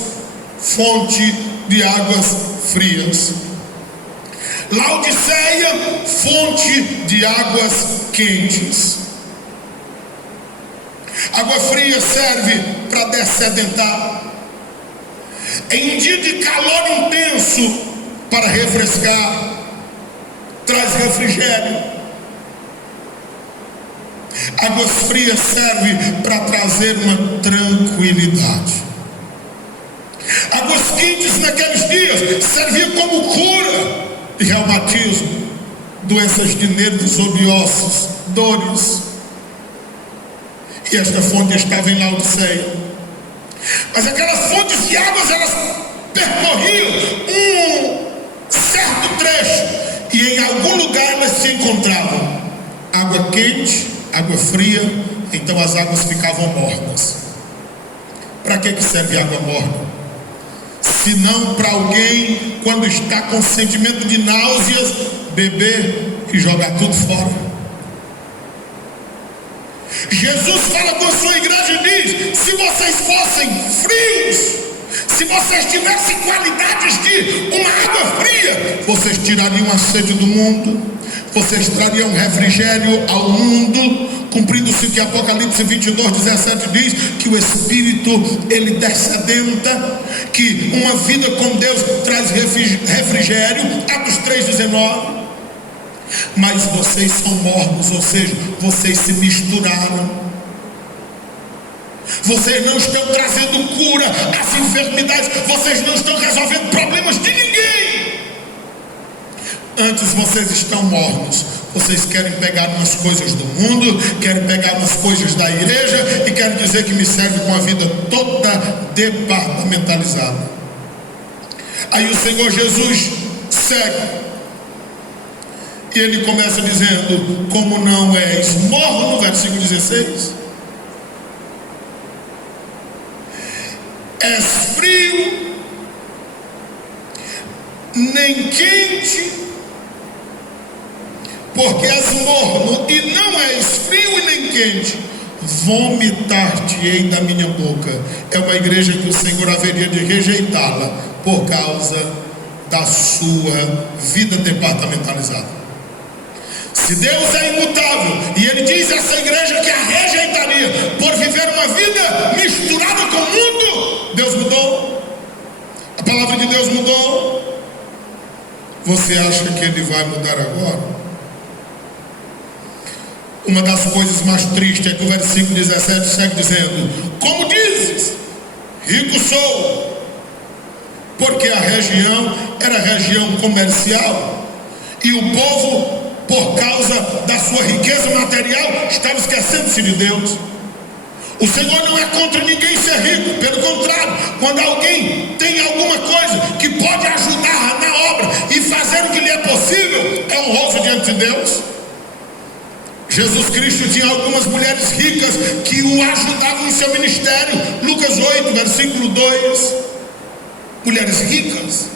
fonte de águas frias. Laodiceia, fonte de águas quentes. Água fria serve para dessedentar. Em um dia de calor intenso, para refrescar, traz refrigério. Águas frias servem para trazer uma tranquilidade. Águas quentes naqueles dias serviam como cura de reumatismo, doenças de nervos ou de ossos, dores. E esta fonte estava em Laodiceia. Mas aquelas fontes de águas, elas percorriam um certo trecho, e em algum lugar elas se encontravam água quente, água fria. Então as águas ficavam mornas. Para que serve água morna? Se não para alguém, quando está com sentimento de náuseas, beber e jogar tudo fora. Jesus fala com a sua igreja e diz: se vocês fossem frios, se vocês tivessem qualidades de uma água fria, vocês tirariam a sede do mundo, vocês trariam refrigério ao mundo. Cumprindo-se o que Apocalipse 22:17 diz, que o Espírito, ele descedenta, que uma vida com Deus traz refrigério. Atos 3:19. Mas vocês são mornos, ou seja, vocês se misturaram. Vocês não estão trazendo cura às enfermidades, vocês não estão resolvendo problemas de ninguém. Antes vocês estão mornos. Vocês querem pegar umas coisas do mundo, querem pegar umas coisas da igreja e querem dizer que me serve com a vida toda departamentalizada. Aí o Senhor Jesus segue. E ele começa dizendo: como não és morno, no versículo 16, és frio, nem quente, porque és morno e não és frio e nem quente, vomitar-te-ei da minha boca. É uma igreja que o Senhor haveria de rejeitá-la por causa da sua vida departamentalizada. Se Deus é imutável e ele diz a essa igreja que a rejeitaria por viver uma vida misturada com o mundo, Deus mudou? A palavra de Deus mudou? Você acha que ele vai mudar agora? Uma das coisas mais tristes é que o versículo 17 segue dizendo: como dizes, rico sou, porque a região era região comercial e o povo, por causa da sua riqueza material, estava esquecendo-se de Deus. O Senhor não é contra ninguém ser rico, pelo contrário, quando alguém tem alguma coisa que pode ajudar na obra e fazer o que lhe é possível, é honroso diante de Deus. Jesus Cristo tinha algumas mulheres ricas que o ajudavam em seu ministério. Lucas 8, versículo 2. Mulheres ricas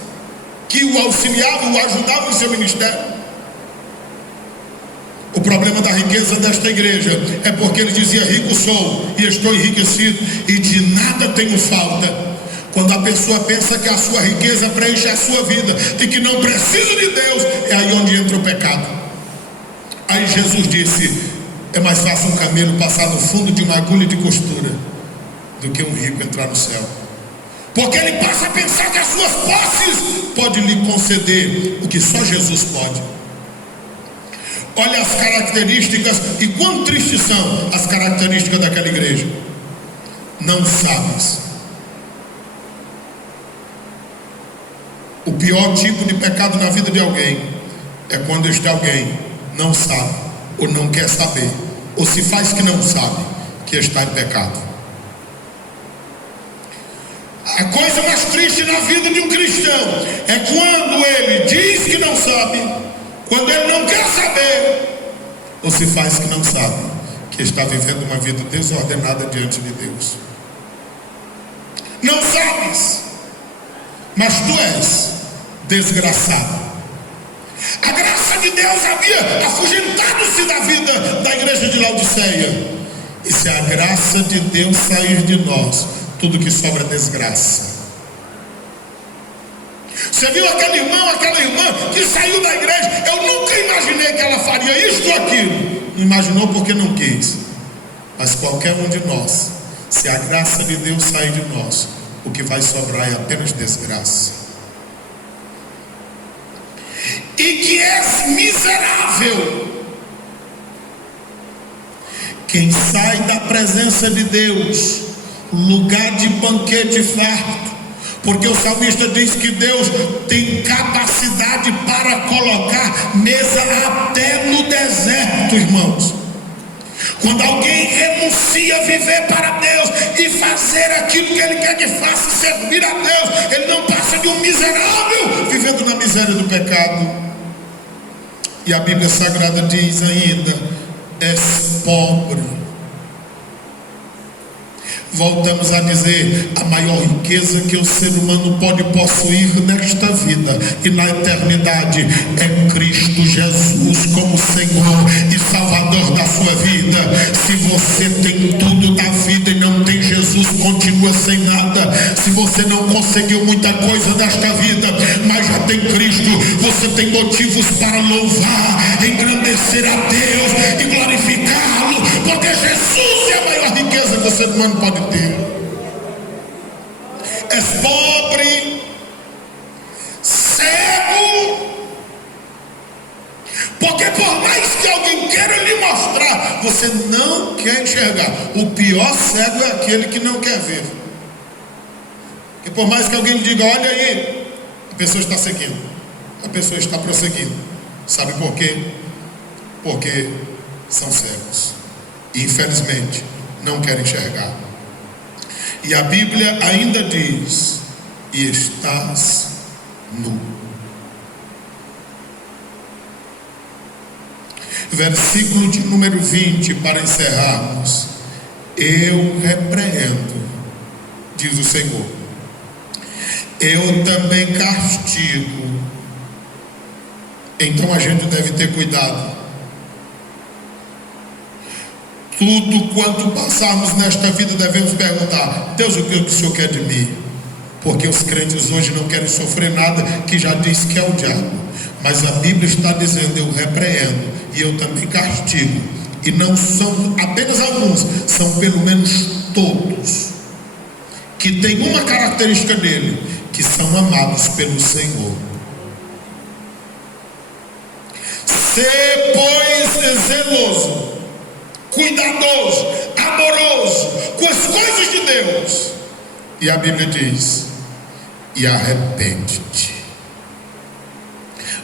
que o auxiliavam, o ajudavam em seu ministério. O problema da riqueza desta igreja é porque ele dizia: rico sou e estou enriquecido e de nada tenho falta. Quando a pessoa pensa que a sua riqueza preenche a sua vida e que não precisa de Deus, é aí onde entra o pecado. Aí Jesus disse: é mais fácil um camelo passar no fundo de uma agulha de costura do que um rico entrar no céu. Porque ele passa a pensar que as suas posses podem lhe conceder o que só Jesus pode. Olha as características, e quão tristes são as características daquela igreja. Não sabes. O pior tipo de pecado na vida de alguém é quando este alguém não sabe, ou não quer saber, ou se faz que não sabe que está em pecado. A coisa mais triste na vida de um cristão é quando ele diz que não sabe, quando ele não quer saber, ou se faz que não sabe que está vivendo uma vida desordenada diante de Deus. Não sabes, mas tu és desgraçado. A graça de Deus havia afugentado-se da vida da igreja de Laodiceia. E se a graça de Deus sair de nós, tudo que sobra é desgraça. Você viu aquele irmão, aquela irmã que saiu da igreja? Eu nunca imaginei que ela faria isto ou aquilo. Não imaginou porque não quis. Mas qualquer um de nós, se a graça de Deus sair de nós, o que vai sobrar é apenas desgraça. E que és miserável, Quem sai da presença de Deus, lugar de banquete farto, porque o salmista diz que Deus tem capacidade para colocar mesa até no deserto, irmãos. Quando alguém renuncia a viver para Deus e fazer aquilo que Ele quer que faça, servir a Deus, ele não passa de um miserável vivendo na miséria do pecado. E a Bíblia Sagrada diz ainda: és pobre. Voltamos a dizer, a maior riqueza que o ser humano pode possuir nesta vida e na eternidade é Cristo Jesus como Senhor e Salvador da sua vida. Se você tem tudo da vida e não tem Jesus, continua sem nada. Se você não conseguiu muita coisa nesta vida, mas já tem Cristo, você tem motivos para louvar, engrandecer a Deus e glorificá-lo, porque Jesus é a maior riqueza que o ser humano pode ter. És pobre, cego, porque por mais que alguém queira lhe mostrar, você não quer enxergar. O pior cego é aquele que não quer ver. E por mais que alguém lhe diga, olha aí, a pessoa está seguindo, a pessoa está prosseguindo. Sabe por quê? Porque são cegos e infelizmente não querem enxergar. E a Bíblia ainda diz: e estás nu. Versículo de número 20, para encerrarmos. Eu repreendo, diz o Senhor, eu também castigo. Então a gente deve ter cuidado. Tudo quanto passarmos nesta vida devemos perguntar: Deus, o que o Senhor quer de mim? Porque os crentes hoje não querem sofrer nada, que já diz que é o diabo. Mas a Bíblia está dizendo: eu repreendo e eu também castigo. E não são apenas alguns, são pelo menos todos que têm uma característica dele, que são amados pelo Senhor. Sê, pois, zeloso, cuidadoso, amoroso com as coisas de Deus. E a Bíblia diz: e arrepende-te.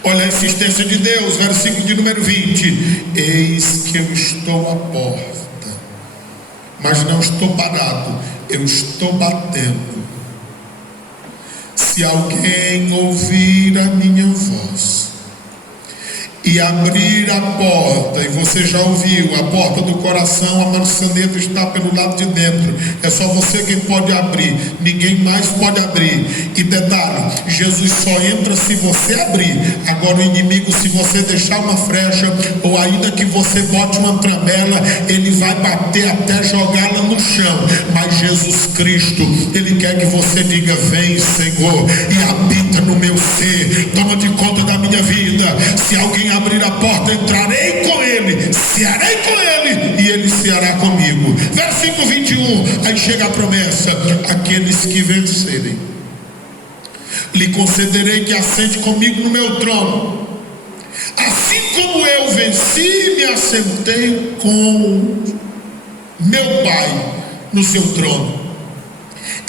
Olha a insistência de Deus, versículo de número 20: eis que eu estou à porta, mas não estou parado, eu estou batendo. Se alguém ouvir a minha voz e abrir a porta, e você já ouviu, a porta do coração, a maçaneta está pelo lado de dentro, é só você quem pode abrir, ninguém mais pode abrir. E detalhe, Jesus só entra se você abrir. Agora o inimigo, se você deixar uma frecha, ou ainda que você bote uma tramela, ele vai bater até jogá-la no chão. Mas Jesus Cristo, ele quer que você diga: vem, Senhor, e habita no meu ser, toma de conta da minha vida. Se alguém abrir a porta, entrarei com ele, cearei com ele, e ele ceará comigo. Versículo 21, aí chega a promessa: aqueles que vencerem, lhe concederei que assente comigo no meu trono, assim como eu venci e me assentei com meu Pai no seu trono.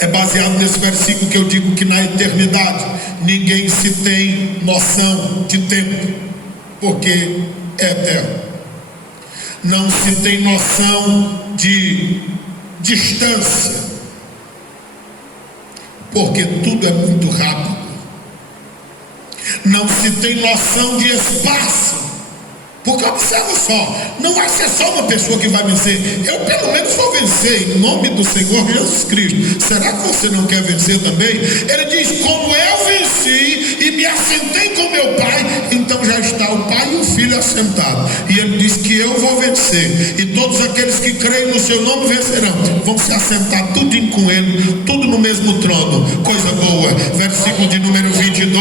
É baseado nesse versículo que eu digo que na eternidade ninguém se tem noção de tempo, porque é eterno. Não se tem noção de distância, porque tudo é muito rápido. Não se tem noção de espaço, porque observa só, não vai ser só uma pessoa que vai vencer. Eu pelo menos vou vencer em nome do Senhor Jesus Cristo. Será que você não quer vencer também? Ele diz: como eu venci e me assentei com meu Pai, então já está o Pai e o Filho assentados. E ele diz que eu vou vencer, e todos aqueles que creem no seu nome vencerão. Vão se assentar tudinho com ele, tudo no mesmo trono. Coisa boa. Versículo de número 22: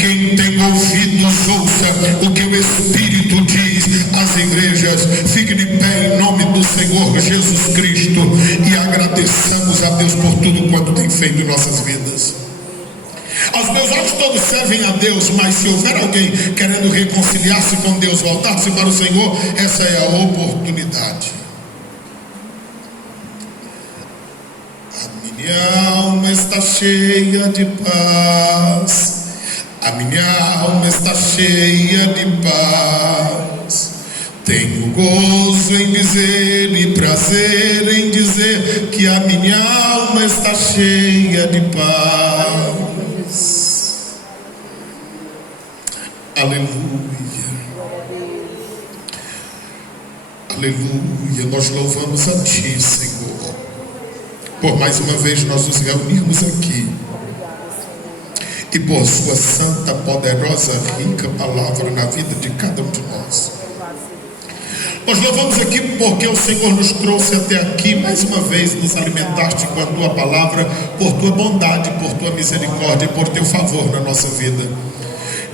quem tem ouvidos ouça o que o Espírito diz às igrejas. Fique de pé em nome do Senhor Jesus Cristo e agradeçamos a Deus por tudo quanto tem feito em nossas vidas. Aos meus olhos todos servem a Deus, mas se houver alguém querendo reconciliar-se com Deus, voltar-se para o Senhor, essa é a oportunidade. Minha alma está cheia de paz. A minha alma está cheia de paz. Tenho gozo em dizer e prazer em dizer que a minha alma está cheia de paz. Aleluia. Aleluia. Nós louvamos a Ti, Senhor, por mais uma vez nós nos reunirmos aqui e por Sua santa, poderosa, rica palavra na vida de cada um de nós. Nós louvamos aqui porque o Senhor nos trouxe até aqui mais uma vez, nos alimentaste com a Tua palavra, por Tua bondade, por Tua misericórdia e por Teu favor na nossa vida.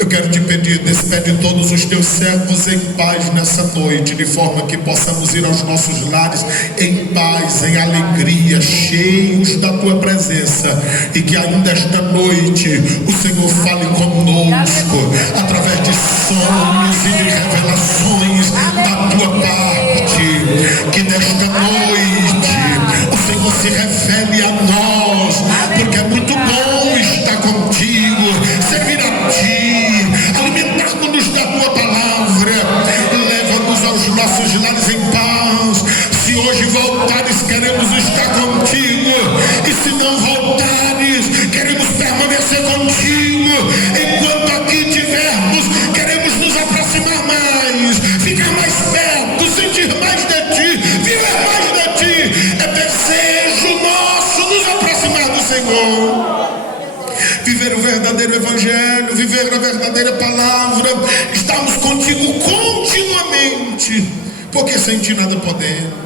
Eu quero te pedir, despede todos os Teus servos em paz nessa noite, de forma que possamos ir aos nossos lares em paz, em alegria, cheios da Tua presença, e que ainda esta noite o Senhor fale conosco, através de sonhos e de revelações da Tua parte, que nesta noite o Senhor se revele a nós, porque é muito bom estar contigo, servir a Ti, alimentar-nos da Tua palavra. Leva-nos aos nossos lares em paz. Se hoje voltares, queremos estar contigo, e se não voltares, queremos permanecer contigo. Enquanto aqui tivermos, queremos nos aproximar mais, ficar mais perto, sentir mais de Ti, viver mais de Ti. É desejo nosso nos aproximar do Senhor, viver o verdadeiro evangelho, viver a verdadeira palavra, estarmos contigo continuamente, porque sem Ti nada podemos.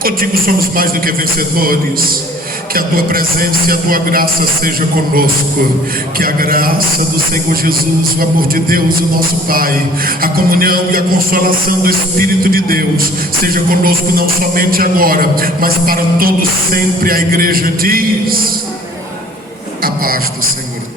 Contigo somos mais do que vencedores. Que a Tua presença e a Tua graça seja conosco. Que a graça do Senhor Jesus, o amor de Deus, o nosso Pai, a comunhão e a consolação do Espírito de Deus seja conosco não somente agora, mas para todos sempre. A igreja diz: a paz do Senhor.